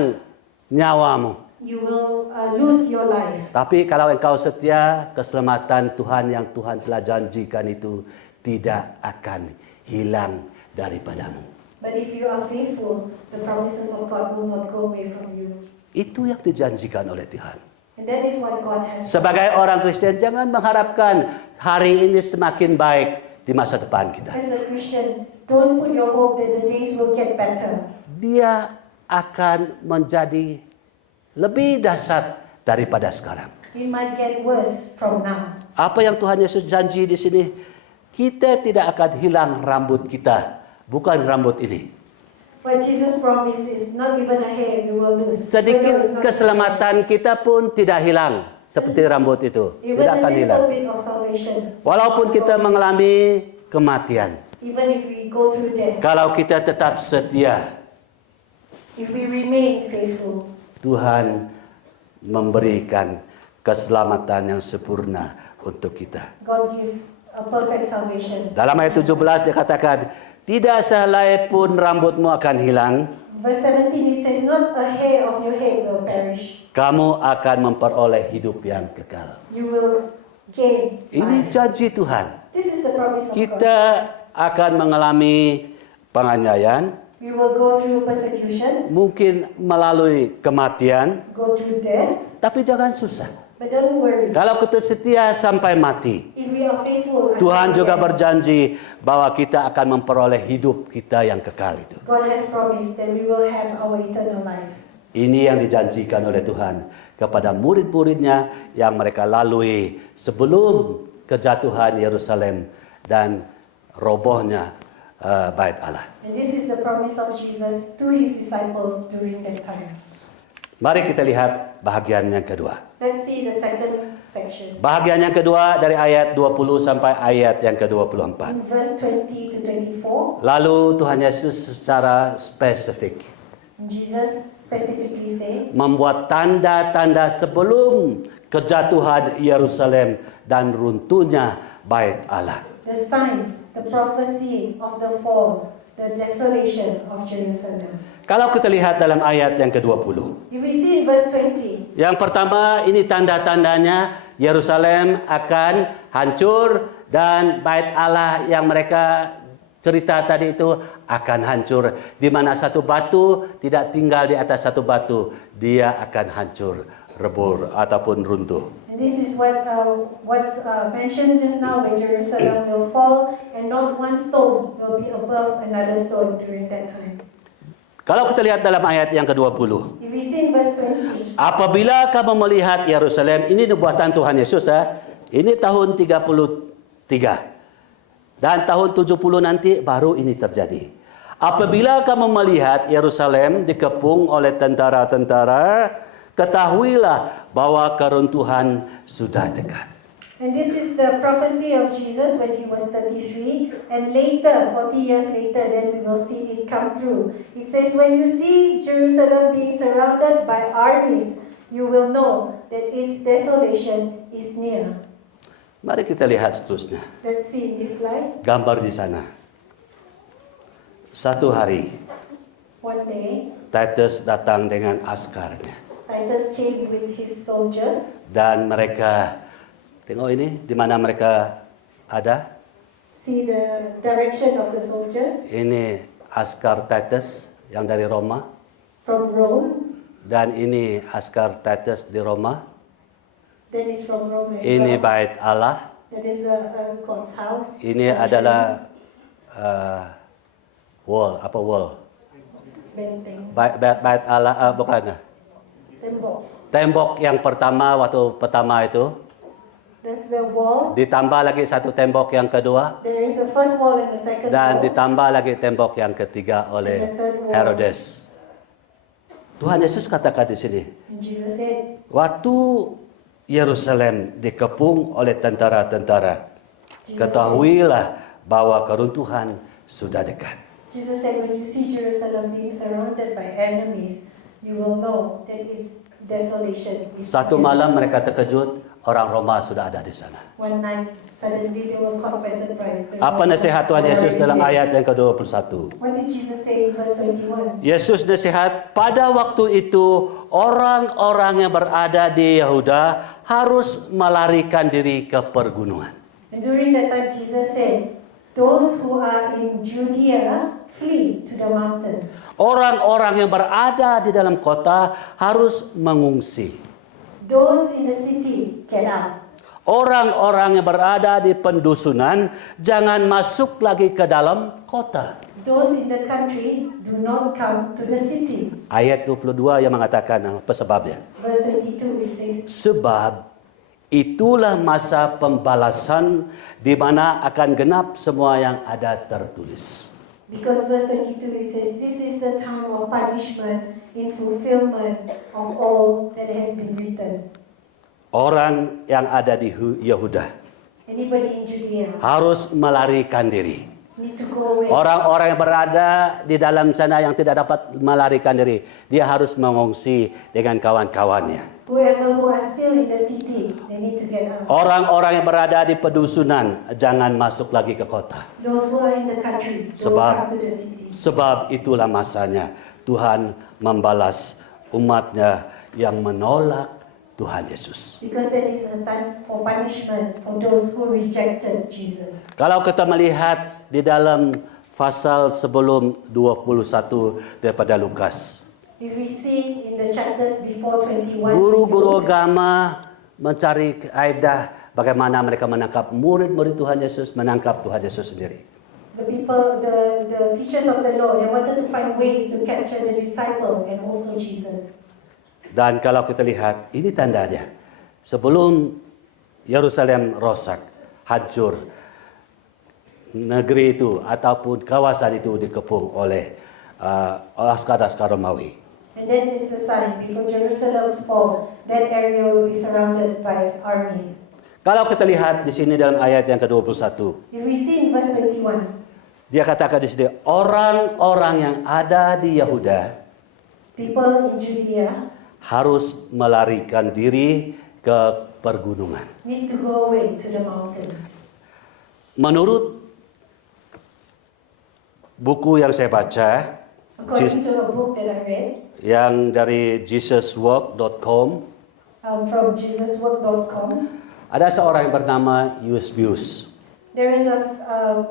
nyawamu. You will lose your life. Tapi kalau engkau setia, keselamatan Tuhan yang Tuhan telah janjikan itu tidak akan hilang daripadamu. But if you are faithful, the promises of God will not go away from you. Itu yang dijanjikan oleh Tuhan. And that is what God has Sebagai promised. orang Kristen, jangan mengharapkan hari ini semakin baik di masa depan kita. As a Christian, don't put your hope that the days will get better. Dia akan menjadi lebih dahsyat daripada sekarang. It might get worse from now. Apa yang Tuhan Yesus janji di sini, kita tidak akan hilang rambut kita, bukan rambut ini. What Jesus promised is not even a hair we will lose. Sedikit keselamatan kita pun tidak hilang seperti rambut itu, Even tidak a akan hilang. little bit of salvation. Walaupun kita mengalami kematian, Even if we go through death, kalau kita tetap setia, if we remain faithful, Tuhan memberikan keselamatan yang sempurna untuk kita. God give a perfect salvation. Dalam ayat 17 dikatakan, tidak sehelai pun rambutmu akan hilang, Verse 17 it says, not a hair of your head will perish. kamu akan memperoleh hidup yang kekal. You will gain Ini life. janji Tuhan. This is the promise of God. Kita akan mengalami penganiayaan, We will go through persecution, mungkin melalui kematian, go through death, tapi jangan susah. but don't worry. Kalau kita setia sampai mati, If we are faithful, Tuhan until juga the end, berjanji bahwa kita akan memperoleh hidup kita yang kekal itu. God has promised that we will have our eternal life. Ini yang dijanjikan oleh Tuhan kepada murid-muridnya yang mereka lalui sebelum kejatuhan Yerusalem dan robohnya Bait Allah. And this is the promise of Jesus to his disciples during that time. Mari kita lihat bahagian yang kedua. Let's see the second section. Bahagian yang kedua dari ayat 20 sampai ayat yang ke-24. In verse 20 to 24, Lalu Tuhan Yesus secara spesifik Jesus specifically say, membuat tanda-tanda sebelum kejatuhan Yerusalem dan runtuhnya Bait Allah. the signs, the prophecy of the fall, the desolation of Jerusalem. Kalau kita lihat dalam ayat yang ke-20. If we see in verse 20, Yang pertama ini tanda-tandanya Yerusalem akan hancur dan Bait Allah yang mereka cerita tadi itu akan hancur. Di mana satu batu tidak tinggal di atas satu batu, dia akan hancur, rebur ataupun runtuh. and this is what was mentioned just now, where Jerusalem will fall and not one stone will be above another stone during that time. Kalau kita lihat dalam ayat yang ke-20. If we see in verse 20, Apabila kamu melihat Yerusalem, ini nubuatan Tuhan Yesus ya. Ini tahun 33. Dan tahun 70 nanti baru ini terjadi. Apabila kamu melihat Yerusalem dikepung oleh tentara-tentara, ketahuilah bahwa keruntuhan sudah dekat. and this is the prophecy of Jesus when he was 33, and later, 40 years later, then we will see it come through. It says, when you see Jerusalem being surrounded by armies, you will know that its desolation is near. Mari kita lihat seterusnya. Let's see in this slide. Gambar di sana. Satu hari, One day, Titus datang dengan askarnya. Titus came with his soldiers. Dan mereka, tengok ini, di mana mereka ada. See the direction of the soldiers Ini askar Titus yang dari Roma. from Rome. Dan ini askar Titus di Roma. That is from Rome as Ini well. Bait Allah. That is the God's house. Ini sanctuary, adalah wall, apa wall? benteng, Bait Allah, bukan. tembok. Tembok yang pertama, waktu pertama itu. That's the wall. Ditambah lagi satu tembok yang kedua. There is the first wall and the second Dan wall. ditambah lagi tembok yang ketiga oleh And the third wall. Herodes. Tuhan Yesus katakan di sini, And Jesus said, waktu Yerusalem dikepung oleh tentara-tentara, ketahuilah bahwa keruntuhan sudah dekat. Jesus said, when you see Jerusalem being surrounded by enemies, you will know that its desolation is Satu near. malam mereka terkejut, orang Roma sudah ada di sana. One night, suddenly they were caught by surprise. The Apa Romans nasihat Tuhan were Yesus already dalam there. ayat yang ke-21? What did Jesus say in verse 21? Yesus nasihat, pada waktu itu orang-orang yang berada di Yehuda harus melarikan diri ke pergunungan. And during that time, Jesus said, Those who are in Judea flee to the mountains. Orang-orang yang berada di dalam kota harus mengungsi. Those in the city get out. Orang-orang yang berada di pendusunan jangan masuk lagi ke dalam kota. Those in the country do not come to the city. Ayat 22 yang mengatakan apa sebabnya? Verse 22 it says, Sebab itulah masa pembalasan di mana akan genap semua yang ada tertulis. because verse 22 it says, this is the time of punishment in fulfillment of all that has been written. Orang yang ada di Yehuda Anybody in Judea harus melarikan diri. need to go away. Orang-orang yang berada di dalam sana yang tidak dapat melarikan diri, dia harus mengungsi dengan kawan-kawannya. Whoever who are still in the city, they need to get out. Orang-orang yang berada di pedusunan jangan masuk lagi ke kota. Those who are in the country, don't Sebab- come to the city. Sebab itulah masanya Tuhan membalas umatnya yang menolak Tuhan Yesus. Because that is a time for punishment for those who rejected Jesus. Kalau kita melihat di dalam pasal sebelum 21 daripada Lukas, If we see in the chapters before 21, guru-guru agama mencari kaedah bagaimana mereka menangkap murid-murid Tuhan Yesus, menangkap Tuhan Yesus sendiri. the people, the teachers of the law, they wanted to find ways to capture the disciple and also Jesus. Dan kalau kita lihat, ini tandanya. Sebelum Yerusalem rosak, hancur, negeri itu ataupun kawasan itu dikepung oleh askar-askar Romawi. And that is the sign before Jerusalem's fall, that area will be surrounded by armies. Kalau kita lihat di sini dalam ayat yang ke-21, If we see in verse 21, dia katakan di sini, orang-orang yang ada di Yehuda people in Judea harus melarikan diri ke pergunungan. need to go away to the mountains. Menurut buku yang saya baca, According to a book that I read yang dari jesuswalk.com, from jesuswork.com, ada seorang yang bernama Eusebius. there is a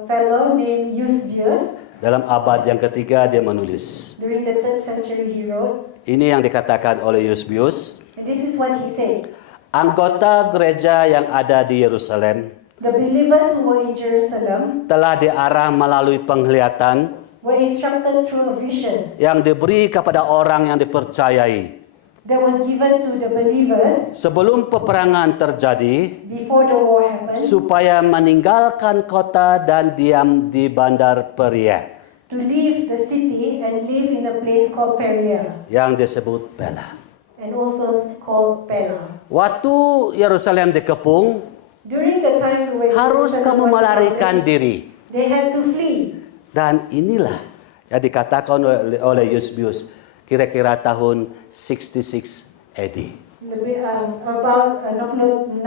fellow named Eusebius. Dalam abad yang ketiga dia menulis. During the 3rd century he wrote, Ini yang dikatakan oleh Eusebius. and this is what he said. Anggota gereja yang ada di Yerusalem The believers who were in Jerusalem telah diarah melalui penglihatan were instructed through a vision yang diberi kepada orang yang dipercayai. that was given to the believers Sebelum peperangan terjadi, before the war happened supaya meninggalkan kota dan diam di bandar Peria to leave the city and live in a place called Perea yang disebut Bela. and also called Pella. Waktu Yerusalem dikepung, During the time when harus Jerusalem kamu was melarikan surrounded, diri. they had to flee. Dan inilah yang dikatakan oleh Eusebius kira-kira tahun 66 AD. Lebih about 66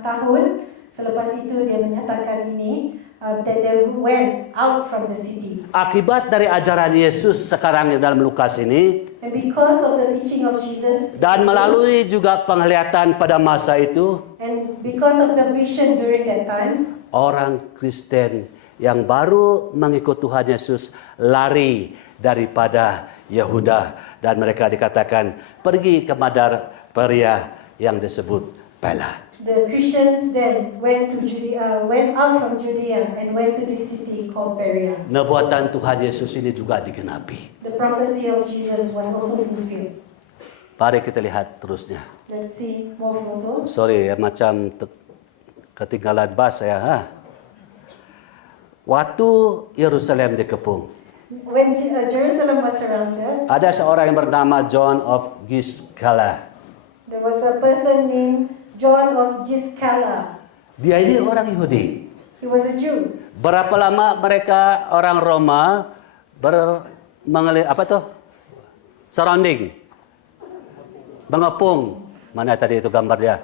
tahun selepas itu dia menyatakan ini that they went out from the city. Akibat dari ajaran Yesus sekarang di dalam Lukas ini, And because of the teaching of Jesus dan melalui juga penglihatan pada masa itu, and because of the vision during that time, orang Kristen yang baru mengikut Tuhan Yesus lari daripada Yehuda dan mereka dikatakan pergi ke Bandar Peria yang disebut Bela. the Christians then went out from Judea and went to this city called Perea. Nubuatan Tuhan Yesus ini juga digenapi. The prophecy of Jesus was also fulfilled. Mari kita lihat terusnya. Let's see more photos. Sorry ya, macam ketinggalan bas ya. Waktu Yerusalem dikepung, When Jerusalem was surrounded, ada seorang yang bernama John of Giscala. there was a person named John of Giscala. Dia ini orang Yahudi. He was a Jew. Berapa lama mereka orang Roma surrounding, mengepung. Mana tadi itu gambar dia?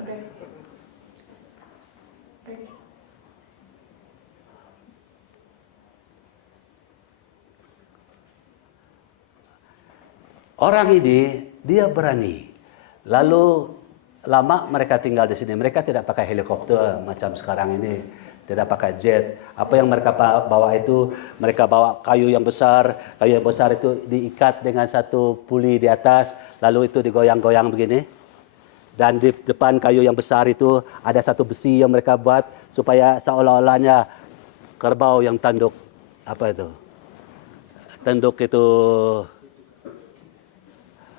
Orang ini dia berani. Lalu lama mereka tinggal di sini. Mereka tidak pakai helikopter macam sekarang ini. tidak pakai jet. Apa yang mereka bawa itu, mereka bawa kayu yang besar itu diikat dengan satu puli di atas, lalu itu digoyang-goyang begini. Dan di depan kayu yang besar itu ada satu besi yang mereka buat supaya seolah-olahnya kerbau yang tanduk apa itu? Tanduk itu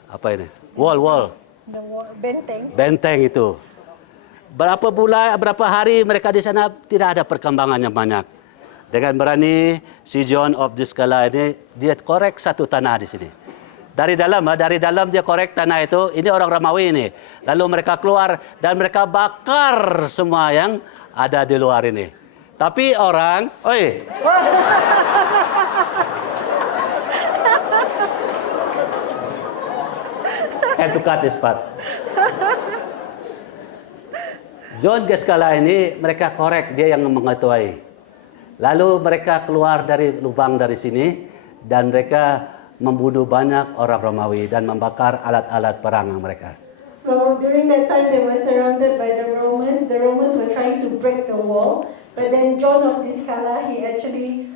apa ini? Wall. The benteng. Benteng itu. Berapa bulan, berapa hari mereka di sana tidak ada perkembangan yang banyak. Dengan berani si John of Discala ini dia korek satu tanah di sini. Dari dalam dia korek tanah itu. Ini orang Romawi ini. Lalu mereka keluar dan mereka bakar semua yang ada di luar ini. Tapi orang, to cut this part. John Gescala ini mereka korek, dia yang mengetuai. Lalu mereka keluar dari lubang dari sini dan mereka membunuh banyak orang Romawi dan membakar alat-alat perang mereka. So during that time they were surrounded by the Romans. The Romans were trying to break the wall, but then John of Discala, he actually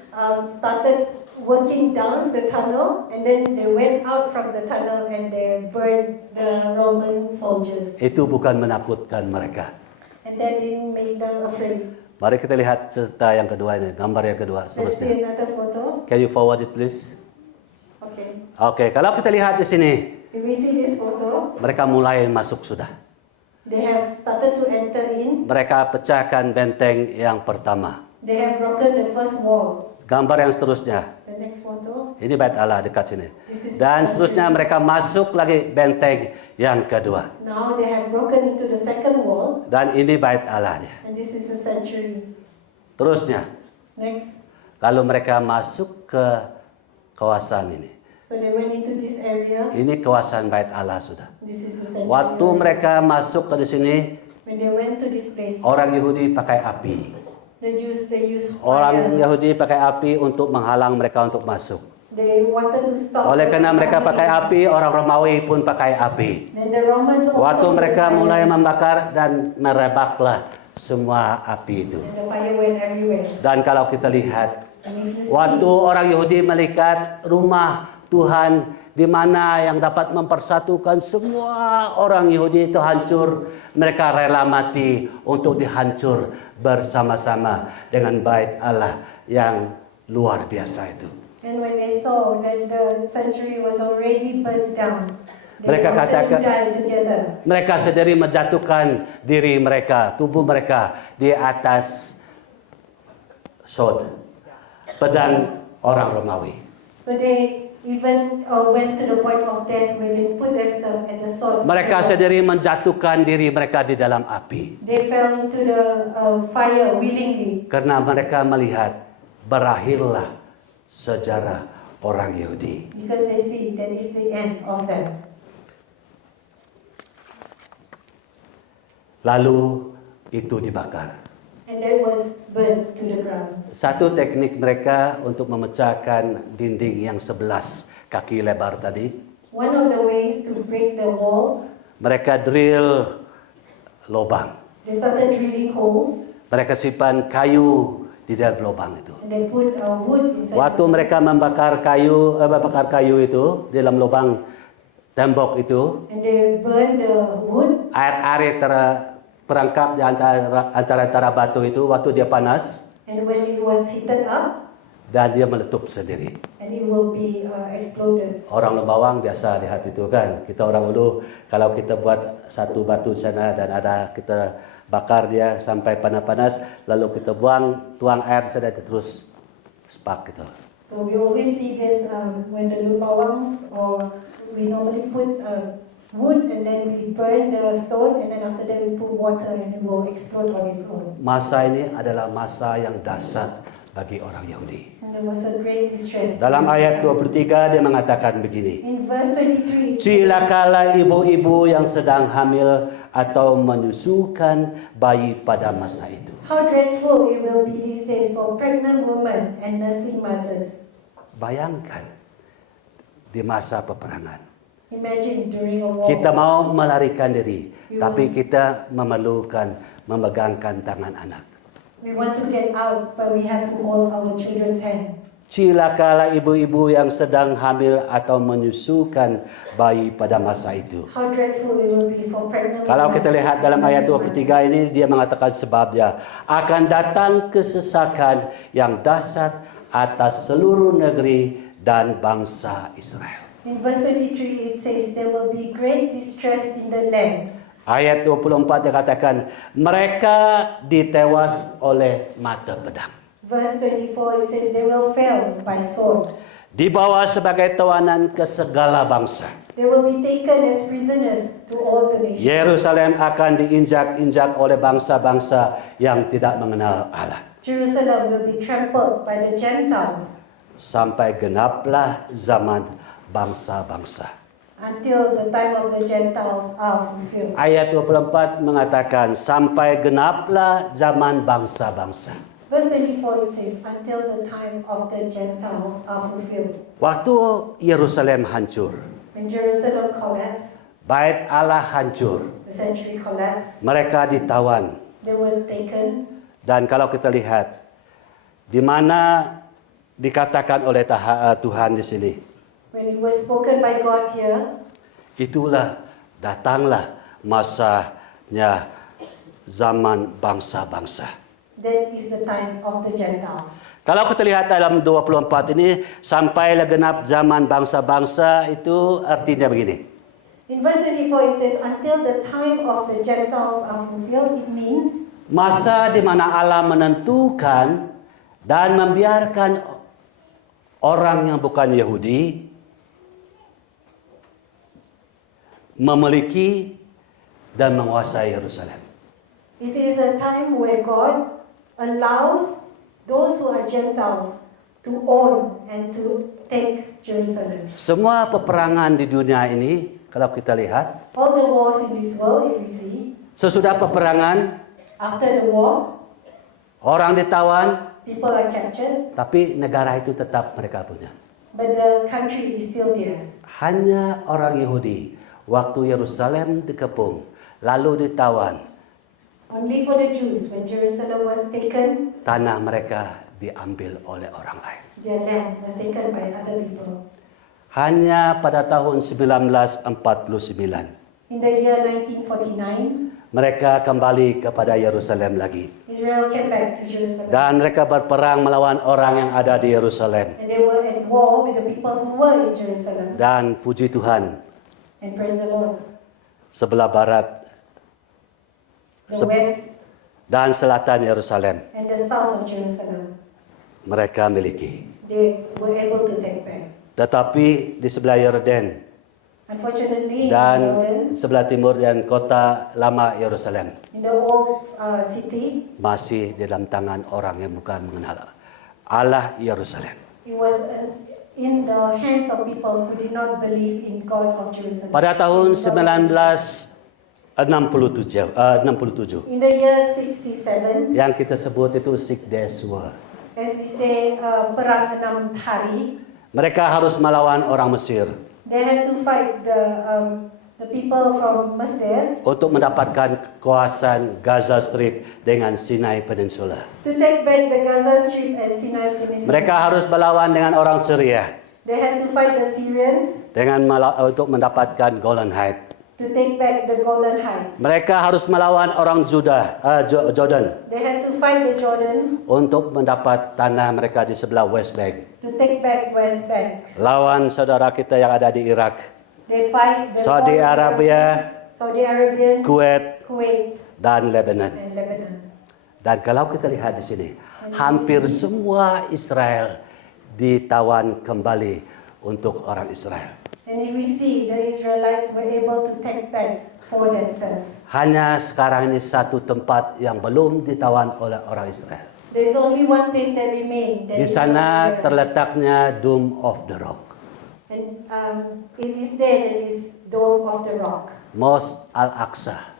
started working down the tunnel, and then they went out from the tunnel and they burned the Roman soldiers. Itu bukan menakutkan mereka. And that didn't make them afraid. Mari kita lihat cerita yang kedua ini, gambar yang kedua Let's see seterusnya. another photo. Can you forward it please? Okay. Oke, kalau kita lihat di sini, If we see this photo, mereka mulai masuk sudah. they have started to enter in. Mereka pecahkan benteng yang pertama. They have broken the first wall. Gambar yang seterusnya, The next photo. ini bait Allah dekat sini. This is Dan sanctuary. seterusnya mereka masuk lagi benteng yang kedua. Now they have broken into the second wall, Dan ini bait Allah dia. and this is a sanctuary. Terusnya, Next. lalu mereka masuk ke kawasan ini. So they went into this area. Ini kawasan bait Allah sudah. This is the sanctuary. Waktu mereka masuk ke sini, When they went to this place, orang Yahudi pakai api. the Jews, they used Orang fire. Yahudi pakai api untuk menghalang mereka untuk masuk. They wanted to stop. Oleh karena them mereka coming pakai in. api, orang Romawi pun pakai api. Then the Romans also Waktu used mereka fire. mulai membakar dan merebaklah semua api itu. And the fire went everywhere. Dan kalau kita lihat, And if you waktu see, orang Yahudi melihat rumah Tuhan di mana yang dapat mempersatukan semua orang Yahudi itu hancur, mereka rela mati untuk dihancur bersama-sama dengan bait Allah yang luar biasa itu. and when they saw that the sanctuary was already burnt down, they Mereka wanted to katakan- die together. Mereka sendiri menjatuhkan diri mereka, tubuh mereka di atas sword, pedang orang Romawi. So they even went to the point of death where they put themselves at the sword. Mereka sendiri menjatuhkan diri mereka di dalam api. They fell into the fire willingly Karena mereka melihat berakhirlah sejarah orang Yahudi. because they see that is the end of them. Lalu itu dibakar. And that was burned to the ground. Satu teknik mereka untuk memecahkan dinding yang 11 kaki lebar tadi, One of the ways to break the walls, mereka drill lubang. they started drilling holes Mereka simpan kayu di dalam lubang itu. and they put wood inside. Waktu the mereka membakar kayu itu di dalam lubang tembok itu, and they burned the wood, air terperangkap di antara batu itu waktu dia panas and when it was heated up, dan dia meletup sendiri. and it will be exploded. Orang Lembawang biasa lihat itu kan. Kita orang Ulu kalau kita buat satu batu di sana dan ada kita bakar dia sampai panas-panas, lalu kita tuang air di sana terus spark gitu. So we always see this when the lupawangs, or we normally put wood and then we burn the stone and then after that we put water and it will explode on its own. Masa ini adalah masa yang dahsyat bagi orang Yahudi. And there was a great distress. Dalam ayat 23 dia mengatakan begini. In verse 23, it says, Celakalah ibu-ibu yang sedang hamil atau menyusukan bayi pada masa itu. how dreadful it will be these days for pregnant women and nursing mothers. Bayangkan di masa peperangan. Imagine during a war. Kita mau melarikan diri, tapi kita memerlukan memegangkan tangan anak. We want to get out, but we have to hold our children's hand. Cilakalah ibu-ibu yang sedang hamil atau menyusukan bayi pada masa itu. How dreadful it will be for pregnant Kalau women kita lihat and dalam ayat nursing 23 mothers. ini, dia mengatakan sebabnya akan datang kesesakan yang dahsyat atas seluruh negeri dan bangsa Israel. In verse 23 it says, there will be great distress in the land. Ayat 24 dia katakan mereka ditewas oleh mata pedang. Verse 24 it says, they will fail by sword. Dibawa sebagai tawanan ke segala bangsa. They will be taken as prisoners to all the nations. Yerusalem akan diinjak-injak oleh bangsa-bangsa yang tidak mengenal Allah. Jerusalem will be trampled by the Gentiles Sampai genaplah zaman bangsa-bangsa. until the time of the Gentiles are fulfilled. Ayat 24 mengatakan sampai genaplah zaman bangsa-bangsa. Verse 24 it says, until the time of the Gentiles are fulfilled. Waktu Yerusalem hancur, When Jerusalem collapsed, Bait Allah hancur, the sanctuary collapsed, mereka ditawan. they were taken. Dan kalau kita lihat di mana dikatakan oleh Tuhan di sini, When it was spoken by God here, itulah datanglah masanya zaman bangsa-bangsa. that is the time of the Gentiles. Kalau kita lihat dalam 24 ini, sampailah genap zaman bangsa-bangsa, itu artinya begini. In verse 24 it says, until the time of the Gentiles are fulfilled, it means Masa di mana Allah menentukan dan membiarkan orang yang bukan Yahudi memiliki dan menguasai Yerusalem. it is a time where God allows those who are Gentiles to own and to take Jerusalem. Semua peperangan di dunia ini, kalau kita lihat, All the wars in this world, if we see, sesudah peperangan, after the war, orang ditawan, people are captured, tapi negara itu tetap mereka punya. but the country is still theirs. Hanya orang Yahudi, waktu Yerusalem dikepung, lalu ditawan, Only for the Jews, when Jerusalem was taken, tanah mereka diambil oleh orang lain. their land was taken by other people. Hanya pada tahun 1949, In the year 1949, mereka kembali kepada Yerusalem lagi. Israel came back to Jerusalem. Dan mereka berperang melawan orang yang ada di Yerusalem. And they were at war with the people who were in Jerusalem. Dan puji Tuhan, And praise the Lord. sebelah barat The west dan selatan Yerusalem and the south of Jerusalem, mereka miliki. they were able to take back. Tetapi di sebelah Yordan Unfortunately, in dan Jordan, sebelah timur dan kota lama Yerusalem in the old city, masih di dalam tangan orang yang bukan mengenal Allah Yerusalem. it was in the hands of people who did not believe in God of Jerusalem. Pada tahun In God of Israel. 1967, In the year 67, yang kita sebut itu Six Days War. as we say, Perang 6 Hari, Mereka harus melawan orang Mesir they had to fight the people from Mesir untuk mendapatkan kekuasaan Gaza Strip dengan Sinai Peninsula. to take back the Gaza Strip and Sinai Peninsula. Mereka harus melawan dengan orang Syria They had to fight the Syrians untuk mendapatkan Golan Heights. to take back the Golden Heights. Mereka harus melawan orang Jordan They had to fight the Jordan untuk mendapat tanah mereka di sebelah West Bank. to take back West Bank. Lawan saudara kita yang ada di Irak, They fight the Saudi foreign Arabia, countries, Saudi Arabians, Kuwait, Kuwait, dan Lebanon. and Lebanon. Dan kalau kita lihat di sini, hampir semua Israel ditawan kembali untuk orang Israel. And if we see, the Israelites were able to take back for themselves. Hanya sekarang ini satu tempat yang belum ditawan oleh orang Israel. There is only one place that remained. Di That is sana Israelites. terletaknya Dome of the Rock, And it is there that is Dome of the Rock. Mosque Al-Aqsa.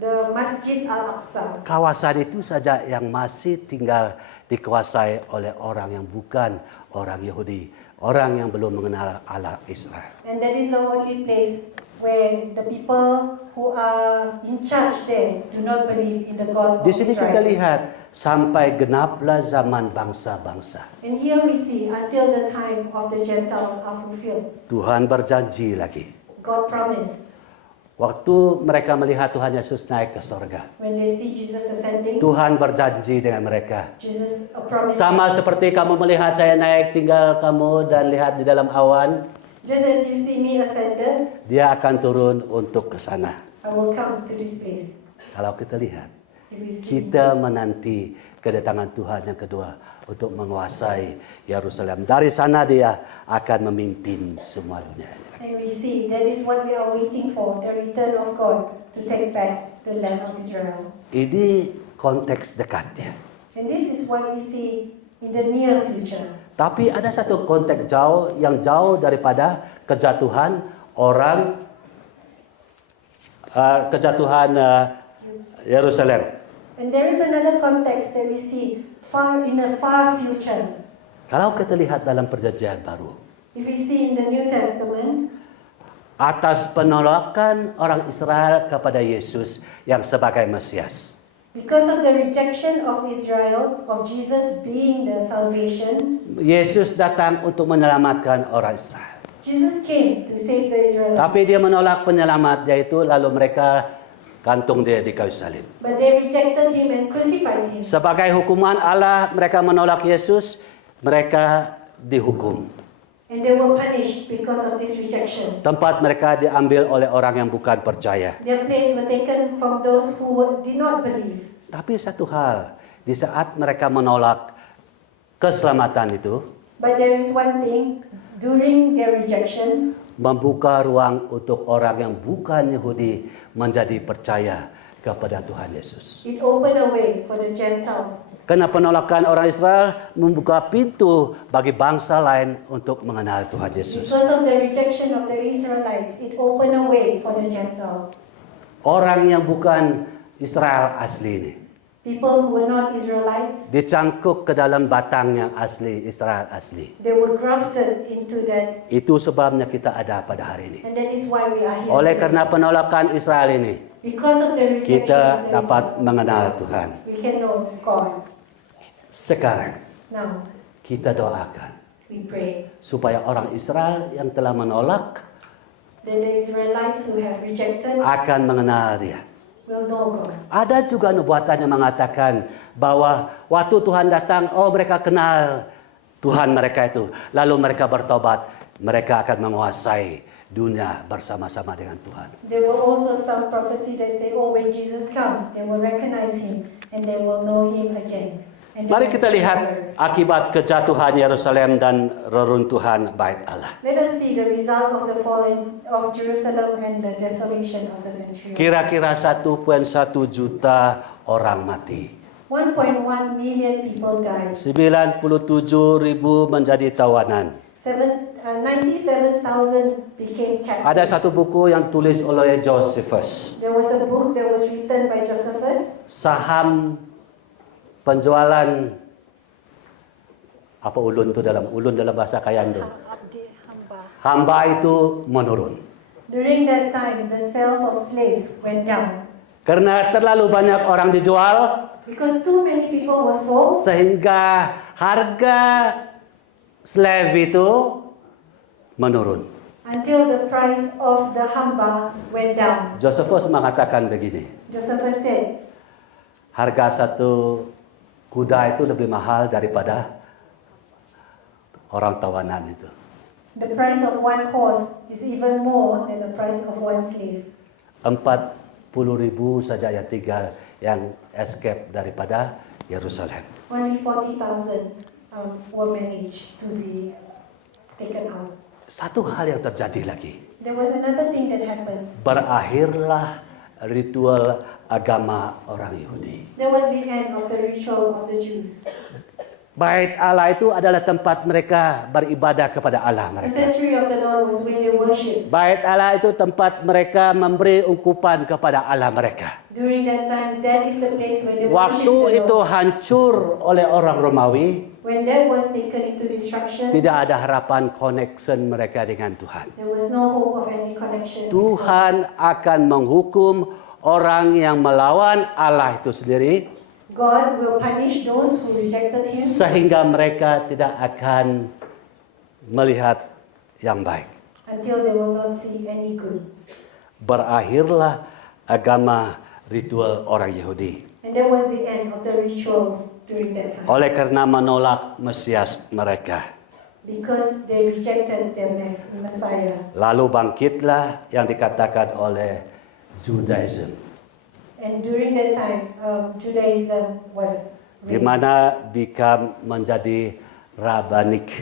The Masjid Al-Aqsa. Kawasan itu saja yang masih tinggal dikuasai oleh orang yang bukan orang Yahudi, orang yang belum mengenal Allah Israel. And that is the only place where the people who are in charge there do not believe in the God of Di sini kita Israel. lihat sampai genaplah zaman bangsa-bangsa. And here we see until the time of the Gentiles are fulfilled. Tuhan berjanji lagi. God promised Waktu mereka melihat Tuhan Yesus naik ke sorga, when they see Jesus ascending, Tuhan berjanji dengan mereka. Jesus promised. Sama seperti kamu melihat saya naik tinggal kamu dan lihat di dalam awan, Just as you see me ascended, dia akan turun untuk ke sana. I will come to this place. Kalau kita lihat, If we see, kita menanti kedatangan Tuhan yang kedua untuk menguasai Yerusalem. Dari sana dia akan memimpin semua dunia. and we see that is what we are waiting for, the return of God to take back the land of Israel. Ini konteks dekatnya. And this is what we see in the near future. Tapi ada satu konteks jauh yang jauh daripada kejatuhan orang Yerusalem. And there is another context that we see far in a far future. Kalau kita lihat dalam perjanjian baru, If we see in the New Testament, atas penolakan orang Israel kepada Yesus yang sebagai Mesias, because of the rejection of Israel, of Jesus being the salvation, Yesus datang untuk menyelamatkan orang Israel. Jesus came to save the Israelites. Tapi dia menolak penyelamat, yaitu lalu mereka gantung dia di kayu salib. But they rejected him and crucified him. Sebagai hukuman Allah, mereka menolak Yesus, mereka dihukum. And they were punished because of this rejection. Tempat mereka diambil oleh orang yang bukan percaya. Their place were taken from those who did not believe. Tapi satu hal, di saat mereka menolak keselamatan itu, But there is one thing, during their rejection, membuka ruang untuk orang yang bukan Yahudi menjadi percaya kepada Tuhan Yesus. it opened a way for the Gentiles. Karena penolakan orang Israel membuka pintu bagi bangsa lain untuk mengenal Tuhan Yesus. Because of the rejection of the Israelites, it opened a way for the Gentiles. Orang yang bukan Israel asli ini People who were not Israelites, dicangkuk ke dalam batang yang asli, Israel asli. they were grafted into that, Itu sebabnya kita ada pada hari ini. and that is why we are here Oleh today. karena penolakan Israel ini, Because of the rejection kita of the dapat Israelites, mengenal Tuhan. we can know God. Sekarang Now, kita doakan we pray supaya orang Israel yang telah menolak that the Israelites who have rejected akan mengenal Dia. will know God. Ada juga nubuatan yang mengatakan bahwa waktu Tuhan datang, mereka kenal Tuhan mereka itu. Lalu mereka bertobat, mereka akan menguasai dunia bersama-sama dengan Tuhan. There were also some prophecy that say, when Jesus comes, they will recognize him and they will know him again. And they Mari will kita take lihat over. akibat kejatuhan Yerusalem dan reruntuhan Bait Allah. Let us see the result of the fall of Jerusalem and the desolation of the sanctuary. Kira-kira 1,1 juta orang mati. 1.1 million people died. 97.000 menjadi tawanan. 97,000 became captives. Ada satu buku yang tulis oleh Josephus. There was a book that was written by Josephus. Saham penjualan ulun dalam bahasa kayan tu. Hamba itu menurun. During that time, the sales of slaves went down Karena terlalu banyak orang dijual because too many people were sold, sehingga harga slave itu menurun. until the price of the hamba went down. Josephus mengatakan begini, Josephus said, harga satu kuda itu lebih mahal daripada orang tawanan itu. the price of one horse is even more than the price of one slave. 40.000 saja yang tinggal yang escape daripada Yerusalem. Only 40,000 were managed to be taken out. Satu hal yang terjadi lagi. There was another thing that happened. Berakhirlah ritual agama orang Yahudi. That was the end of the ritual of the Jews. Bait Allah itu adalah tempat mereka beribadah kepada Allah The mereka. sanctuary of the Lord was where they worship. Bait Allah itu tempat mereka memberi ungkupan kepada Allah mereka. During that time, that is the place where they worship Waktu the itu Lord. hancur oleh orang Romawi, When that was taken into destruction, tidak ada harapan connection mereka dengan Tuhan. there was no hope of any connection with God. Tuhan akan menghukum orang yang melawan Allah itu sendiri, God will punish those who rejected Him sehingga mereka tidak akan melihat yang baik. until they will not see any good. Berakhirlah agama ritual orang Yahudi. And that was the end of the rituals during that time. Oleh karena menolak Mesias mereka. Because they rejected their Messiah. Lalu bangkitlah yang dikatakan oleh Judaism. And during that time, Judaism was Di raised. mana menjadi Rabbinic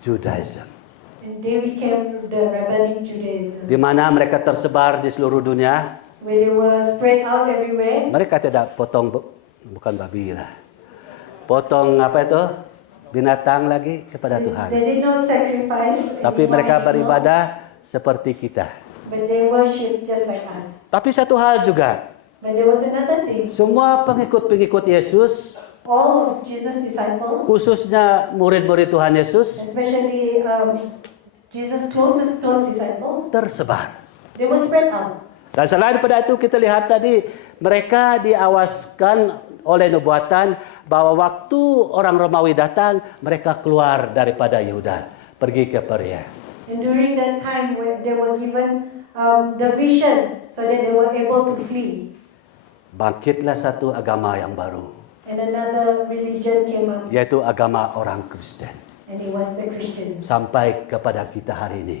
Judaism. And they became the Rabbinic Judaism. Di mana mereka tersebar di seluruh dunia. Where they were spread out everywhere. Mereka tidak bukan babi lah. Potong apa itu? Binatang lagi kepada Tuhan. They did not sacrifice. Tapi any mereka animals, beribadah seperti kita. But they worship just like us. Tapi satu hal juga, But there was another thing. semua pengikut-pengikut Yesus, All of Jesus' disciples, khususnya murid-murid Tuhan Yesus, especially Jesus' closest 12 disciples, tersebar. they were spread out. Dan selain daripada itu kita lihat tadi, mereka diawaskan oleh nubuatan bahwa waktu orang Romawi datang, mereka keluar daripada Yehuda, pergi ke Perea. And during that time, where they were given the vision so that they were able to flee. Bangkitlah satu agama yang baru, And another religion came up, yaitu agama orang Kristen. and it was the Christians. Sampai kepada kita hari ini.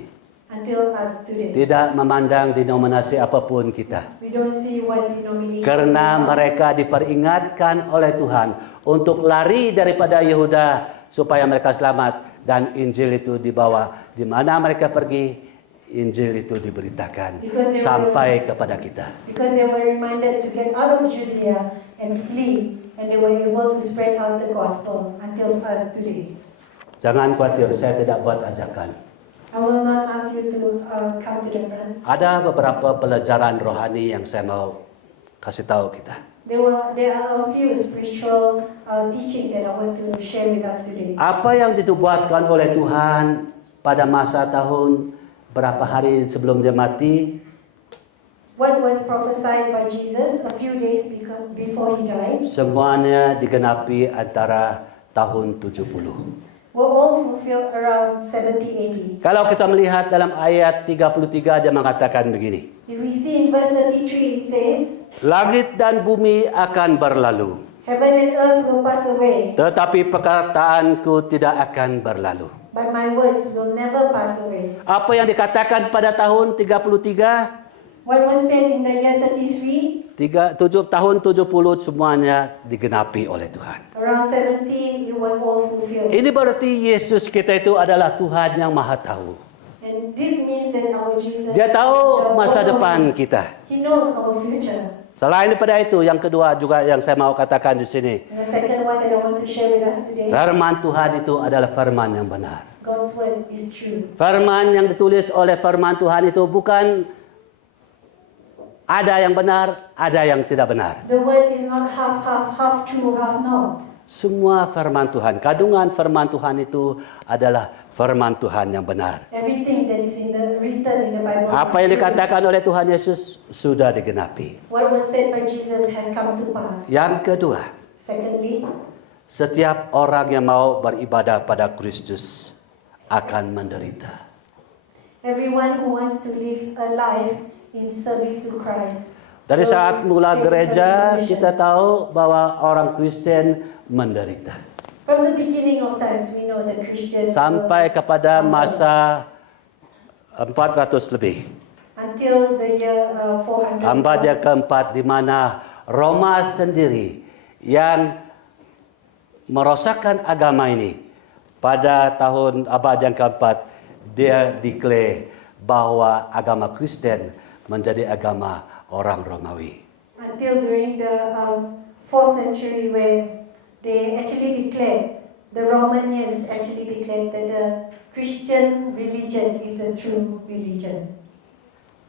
Until us today. Tidak memandang denominasi apapun kita. We don't see what denomination. Karena we are. mereka diperingatkan oleh Tuhan untuk lari daripada Yehuda supaya mereka selamat. Dan Injil itu dibawa. Di mana mereka pergi, Injil itu diberitakan sampai kepada kita. Because they were reminded to get out of Judea and flee, and they were able to spread out the gospel until us today. Jangan khawatir, saya tidak buat ajakan. I will not ask you to come to the front. Ada beberapa pelajaran rohani yang saya mau kasih tahu kita. There are a few spiritual teaching that I want to share with us today. Apa yang ditubuatkan oleh Tuhan pada masa tahun berapa hari sebelum dia mati, What was prophesied by Jesus a few days before he died semuanya digenapi antara tahun 70. were all fulfilled around 70 AD. Kalau kita melihat dalam ayat 33 dia mengatakan begini. If we see in verse 33, it says, Langit dan bumi akan berlalu, Heaven and earth will pass away, tetapi perkataanku tidak akan berlalu. but my words will never pass away. Apa yang dikatakan pada tahun 33, What was said in the year 33, tahun 70 semuanya digenapi oleh Tuhan. around 17, it was all fulfilled. Ini berarti Yesus kita itu adalah Tuhan yang Maha Tahu. And this means that our Jesus, Dia tahu the masa Lord, depan kita. He knows our future. Selain daripada itu, yang kedua juga yang saya mau katakan di sini. And the second one that I want to share with us today, Firman Tuhan itu adalah firman yang benar. God's word is true. Firman yang ditulis oleh firman Tuhan itu bukan ada yang benar, ada yang tidak benar. The word is not half true, half not. Semua firman Tuhan, kandungan firman Tuhan itu adalah firman Tuhan yang benar. Everything that is written in the Bible Apa is yang true. dikatakan oleh Tuhan Yesus sudah digenapi. What was said by Jesus has come to pass. Yang kedua, Secondly, setiap orang yang mau beribadah pada Kristus akan menderita. everyone who wants to live a life in service to Christ. Dari will saat mula face gereja, persecution. kita tahu bahwa orang Kristen menderita. From the beginning of times, we know that Christians Sampai will kepada suffer. masa 400 lebih. Until the year 400. Abad yang keempat di mana Roma sendiri yang merosakkan agama ini. Pada tahun abad yang keempat, dia declare bahwa agama Kristen menjadi agama orang Romawi. Until during the 4th century, where they actually declared, the Romanians actually declared that the Christian religion is the true religion.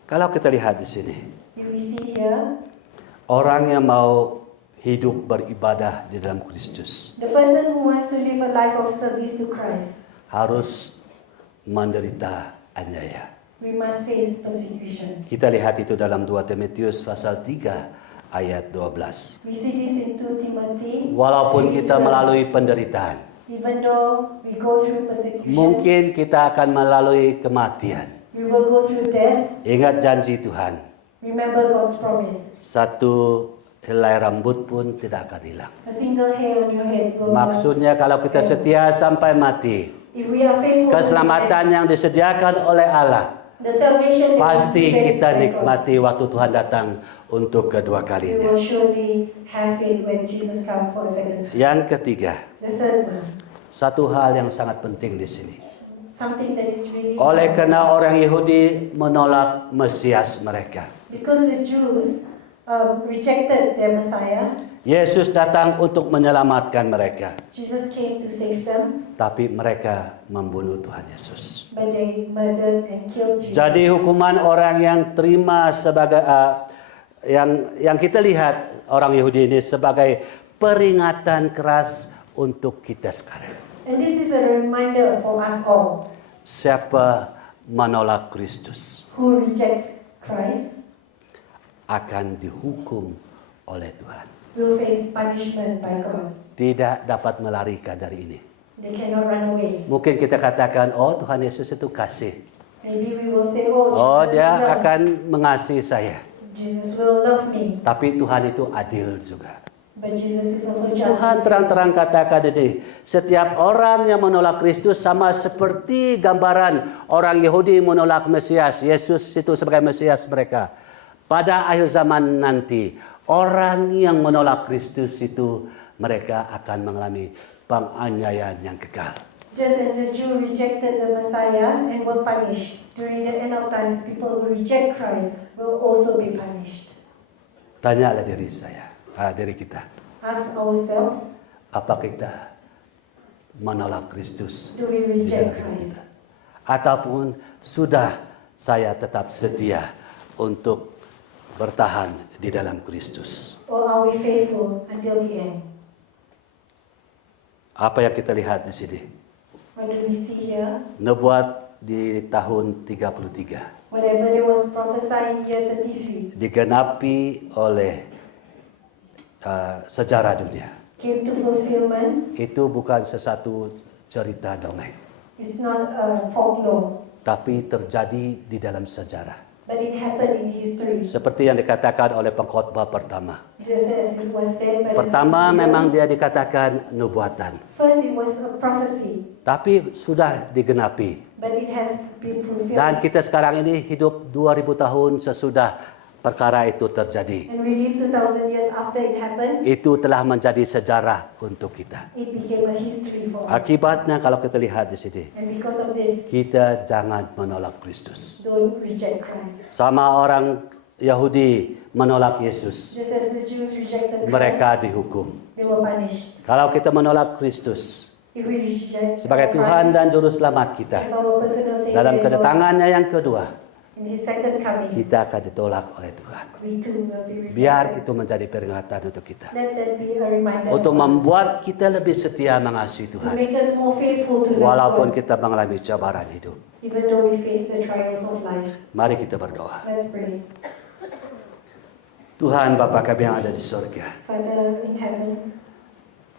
Kalau kita lihat di sini, If we see here, orang yang mau hidup beribadah di dalam Kristus The person who wants to live a life of service to Christ, harus menderita aniaya. we must face persecution. Kita lihat itu dalam 2 Timotius pasal 3 ayat 12. We see this in 2 Timothy. Walaupun 3:12. kita melalui penderitaan, Even though we go through persecution, mungkin kita akan melalui kematian. we will go through death. Ingat janji Tuhan, Remember God's promise. satu helai rambut pun tidak akan hilang. A single hair on your head will not Maksudnya kalau kita fail. setia sampai mati, If we are faithful, keselamatan yang disediakan oleh Allah the salvation that pasti is given kita by God, nikmati waktu Tuhan datang untuk kedua we kalinya. will surely have it when Jesus comes for a second time. Yang ketiga, The third one, satu hal yang sangat penting di sini. something that is really Oleh karena orang Yahudi menolak Mesias mereka, because the Jews rejected their Messiah, Yesus datang untuk menyelamatkan mereka, Jesus came to save them, tapi mereka membunuh Tuhan Yesus. but they murdered and killed Jesus. Jadi hukuman orang yang terima sebagai yang kita lihat orang Yahudi ini sebagai peringatan keras untuk kita sekarang. And this is a reminder for us all Siapa menolak Kristus who rejects Christ akan dihukum oleh Tuhan. will face punishment by God. Tidak dapat melarikan dari ini. They cannot run away. Mungkin kita katakan, oh Tuhan Yesus itu kasih. Maybe we will say, oh, Oh Jesus is dia love. akan mengasihi saya. Jesus will love me. Tapi Tuhan itu adil juga. But Jesus is also just. Tuhan terang-terang katakan ini, setiap orang yang menolak Kristus sama seperti gambaran orang Yahudi menolak Mesias. Yesus itu sebagai Mesias mereka. Pada akhir zaman nanti, orang yang menolak Kristus itu mereka akan mengalami penganiayaan yang kekal. Just as the Jew rejected the Messiah and were punished, during the end of times, people who reject Christ will also be punished. Tanyalah diri kita, Ask ourselves, apa kita menolak Kristus do we di dalam reject hidup Christ? kita? Ataupun sudah saya tetap setia untuk bertahan di dalam Kristus? Or are we faithful until the end? Apa yang kita lihat di sini? What do we see here? Nubuat di tahun 33 Whatever there was prophesied in year 33 digenapi oleh sejarah dunia. came to fulfillment. Itu bukan sesuatu cerita dongeng, It's not a folklore, tapi terjadi di dalam sejarah. but it happened in history. Seperti yang dikatakan oleh pengkhotbah pertama. Just as it was said by the Pertama speaker. memang dia dikatakan nubuatan, First it was a prophecy, tapi sudah digenapi. but it has been fulfilled. Dan kita sekarang ini hidup 2000 tahun sesudah perkara itu terjadi. And we live 2000 years after it happened. Itu telah menjadi sejarah untuk kita. It became a history for us. Akibatnya kalau kita lihat di sini, And because of this, kita jangan menolak Kristus. don't reject Christ. Sama orang Yahudi menolak Yesus, Just as the Jews rejected Christ, mereka dihukum. they were punished. Kalau kita menolak Kristus If we reject sebagai Tuhan Christ dan Juru Selamat as kita, our personal Savior dalam and Lord, kedatangannya yang kedua, in His second coming, kita akan ditolak oleh Tuhan. we too will be rejected. Biar itu menjadi peringatan untuk kita. Let that be a reminder Untuk for us, membuat kita lebih setia mengasihi to Tuhan. make us more faithful to love Walaupun God, kita mengalami cabaran hidup. even though we face the trials of life. Mari kita berdoa. Let's pray. Tuhan Bapa kami yang ada di surga, Father in heaven,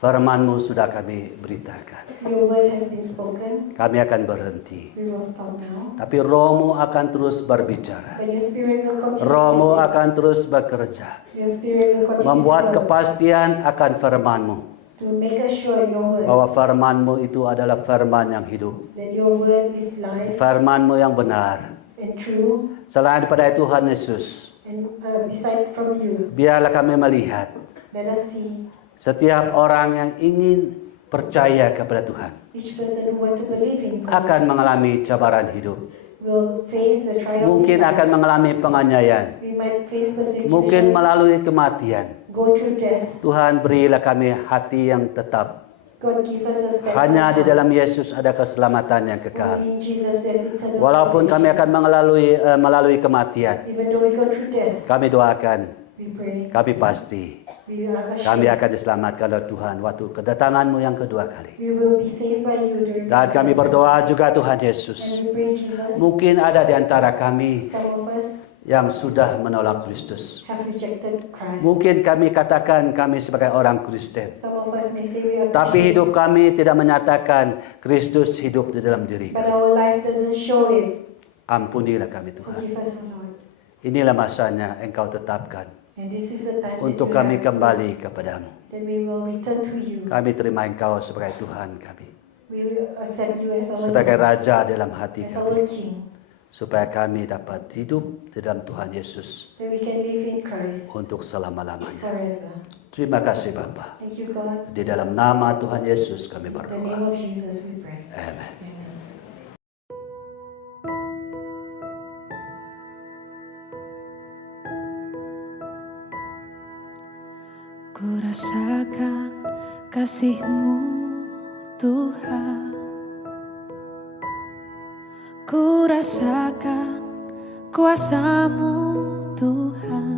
firman-Mu sudah kami beritakan. your word has been spoken. Kami akan berhenti. We will stop now. Tapi Roh-Mu akan terus berbicara. But your spirit will continue Roh-Mu to speak. akan terus bekerja. Your spirit will continue Membuat to work, kepastian akan firman-Mu. to make us sure your Bahwa words, firman-Mu itu adalah firman yang hidup. that your word is life Firman-Mu yang benar. and true, Selain daripada Tuhan Yesus, and beside from you. biarlah kami melihat Let us see setiap orang yang ingin percaya kepada Tuhan each person who want to believe in God akan mengalami cabaran hidup. will face the trials Mungkin in life. akan mengalami penganiayaan. We might face persecution, Mungkin melalui kematian. go through death. Tuhan berilah kami hati yang tetap. God give us a steadfast Hanya di heart. dalam Yesus ada keselamatan yang kekal. Only in Jesus there's eternal Walaupun kami salvation. akan melalui kematian, Even though we go through death, kami doakan we We pray. Kami pasti We are kami assured akan diselamatkan oleh Tuhan waktu kedatangan-Mu yang kedua kali. we will be saved by you during Dan this kami time. berdoa juga Tuhan And Yesus. we pray, Jesus, Mungkin ada di antara kami some of us yang sudah menolak Kristus. have rejected Christ. Mungkin kami katakan kami sebagai orang Kristen. Some of us may say we are Tapi Christian, hidup kami tidak menyatakan Kristus hidup di dalam diri but kami. our life doesn't show it. Ampunilah kami Tuhan. Forgive us, O Lord. Inilah masanya Engkau tetapkan And this is the time untuk that, kami we kembali kepadamu. that we will return to you. Kami terima Engkau sebagai Tuhan kami. We will accept you as our Sebagai Lord, Raja dalam hati as our kami. King, Supaya kami dapat hidup di dalam Tuhan Yesus that we can live in Christ untuk selama-lamanya. forever. Terima kasih Bapa. Thank you, God. Di dalam nama Tuhan Yesus kami In the berdoa. name of Jesus we pray. Amin. Amen. Ku rasakan kasih-Mu Tuhan, ku rasakan kuasa-Mu Tuhan,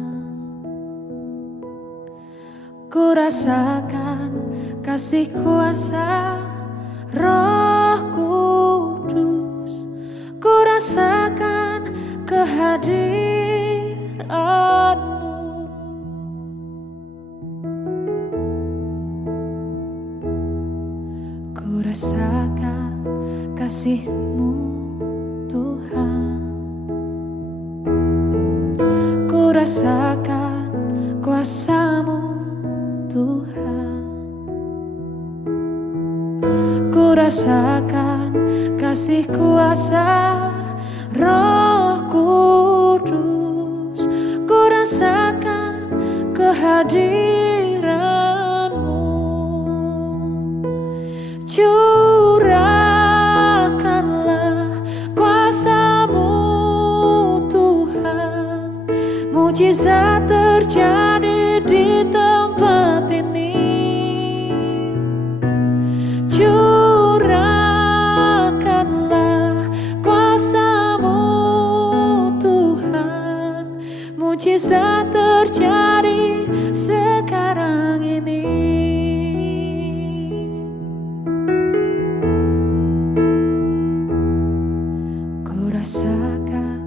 ku rasakan kasih kuasa Roh Kudus, ku rasakan kehadiran-Mu. Ku rasakan kasih-Mu Tuhan, ku rasakan kuasa-Mu Tuhan, ku rasakan kasih kuasa Roh Kudus, ku rasakan kehadiran-Mu. Curahkanlah kuasa-Mu Tuhan, mujizat terjadi di tempat ini. Curahkanlah kuasa-Mu Tuhan, mujizat terjadi sekarang ini. Ku rasakan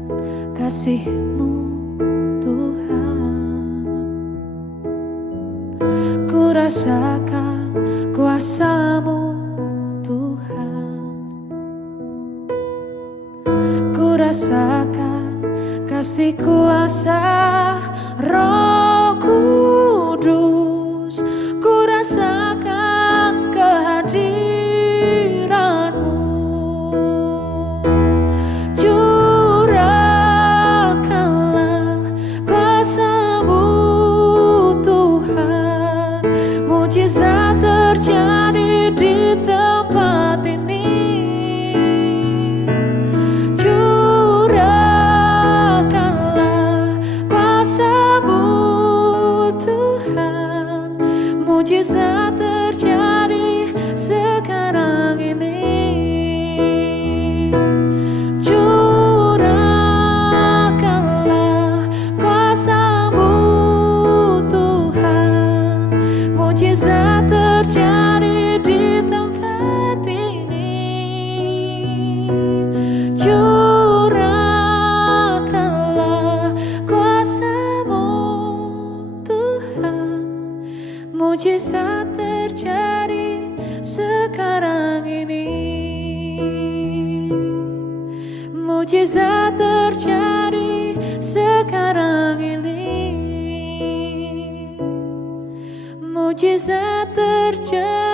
kasih-Mu Tuhan, ku rasakan kuasa-Mu Tuhan, ku rasakan kasih kuasa Roh Kudus, ku rasakan kehadiran-Mu. Curahkanlah kuasa-Mu Tuhan, mujizat terjadi di tempat ini. Curahkanlah kuasa-Mu Tuhan, mujizat terjadi sekarang ini. Curahkanlah kuasa-Mu Tuhan, mujizat terjadi di tempat ini. Curahkanlah kuasa-Mu Tuhan, mujizat terjadi sekarang ini. Mujizat terjadi sekarang ini. Mujizat terjadi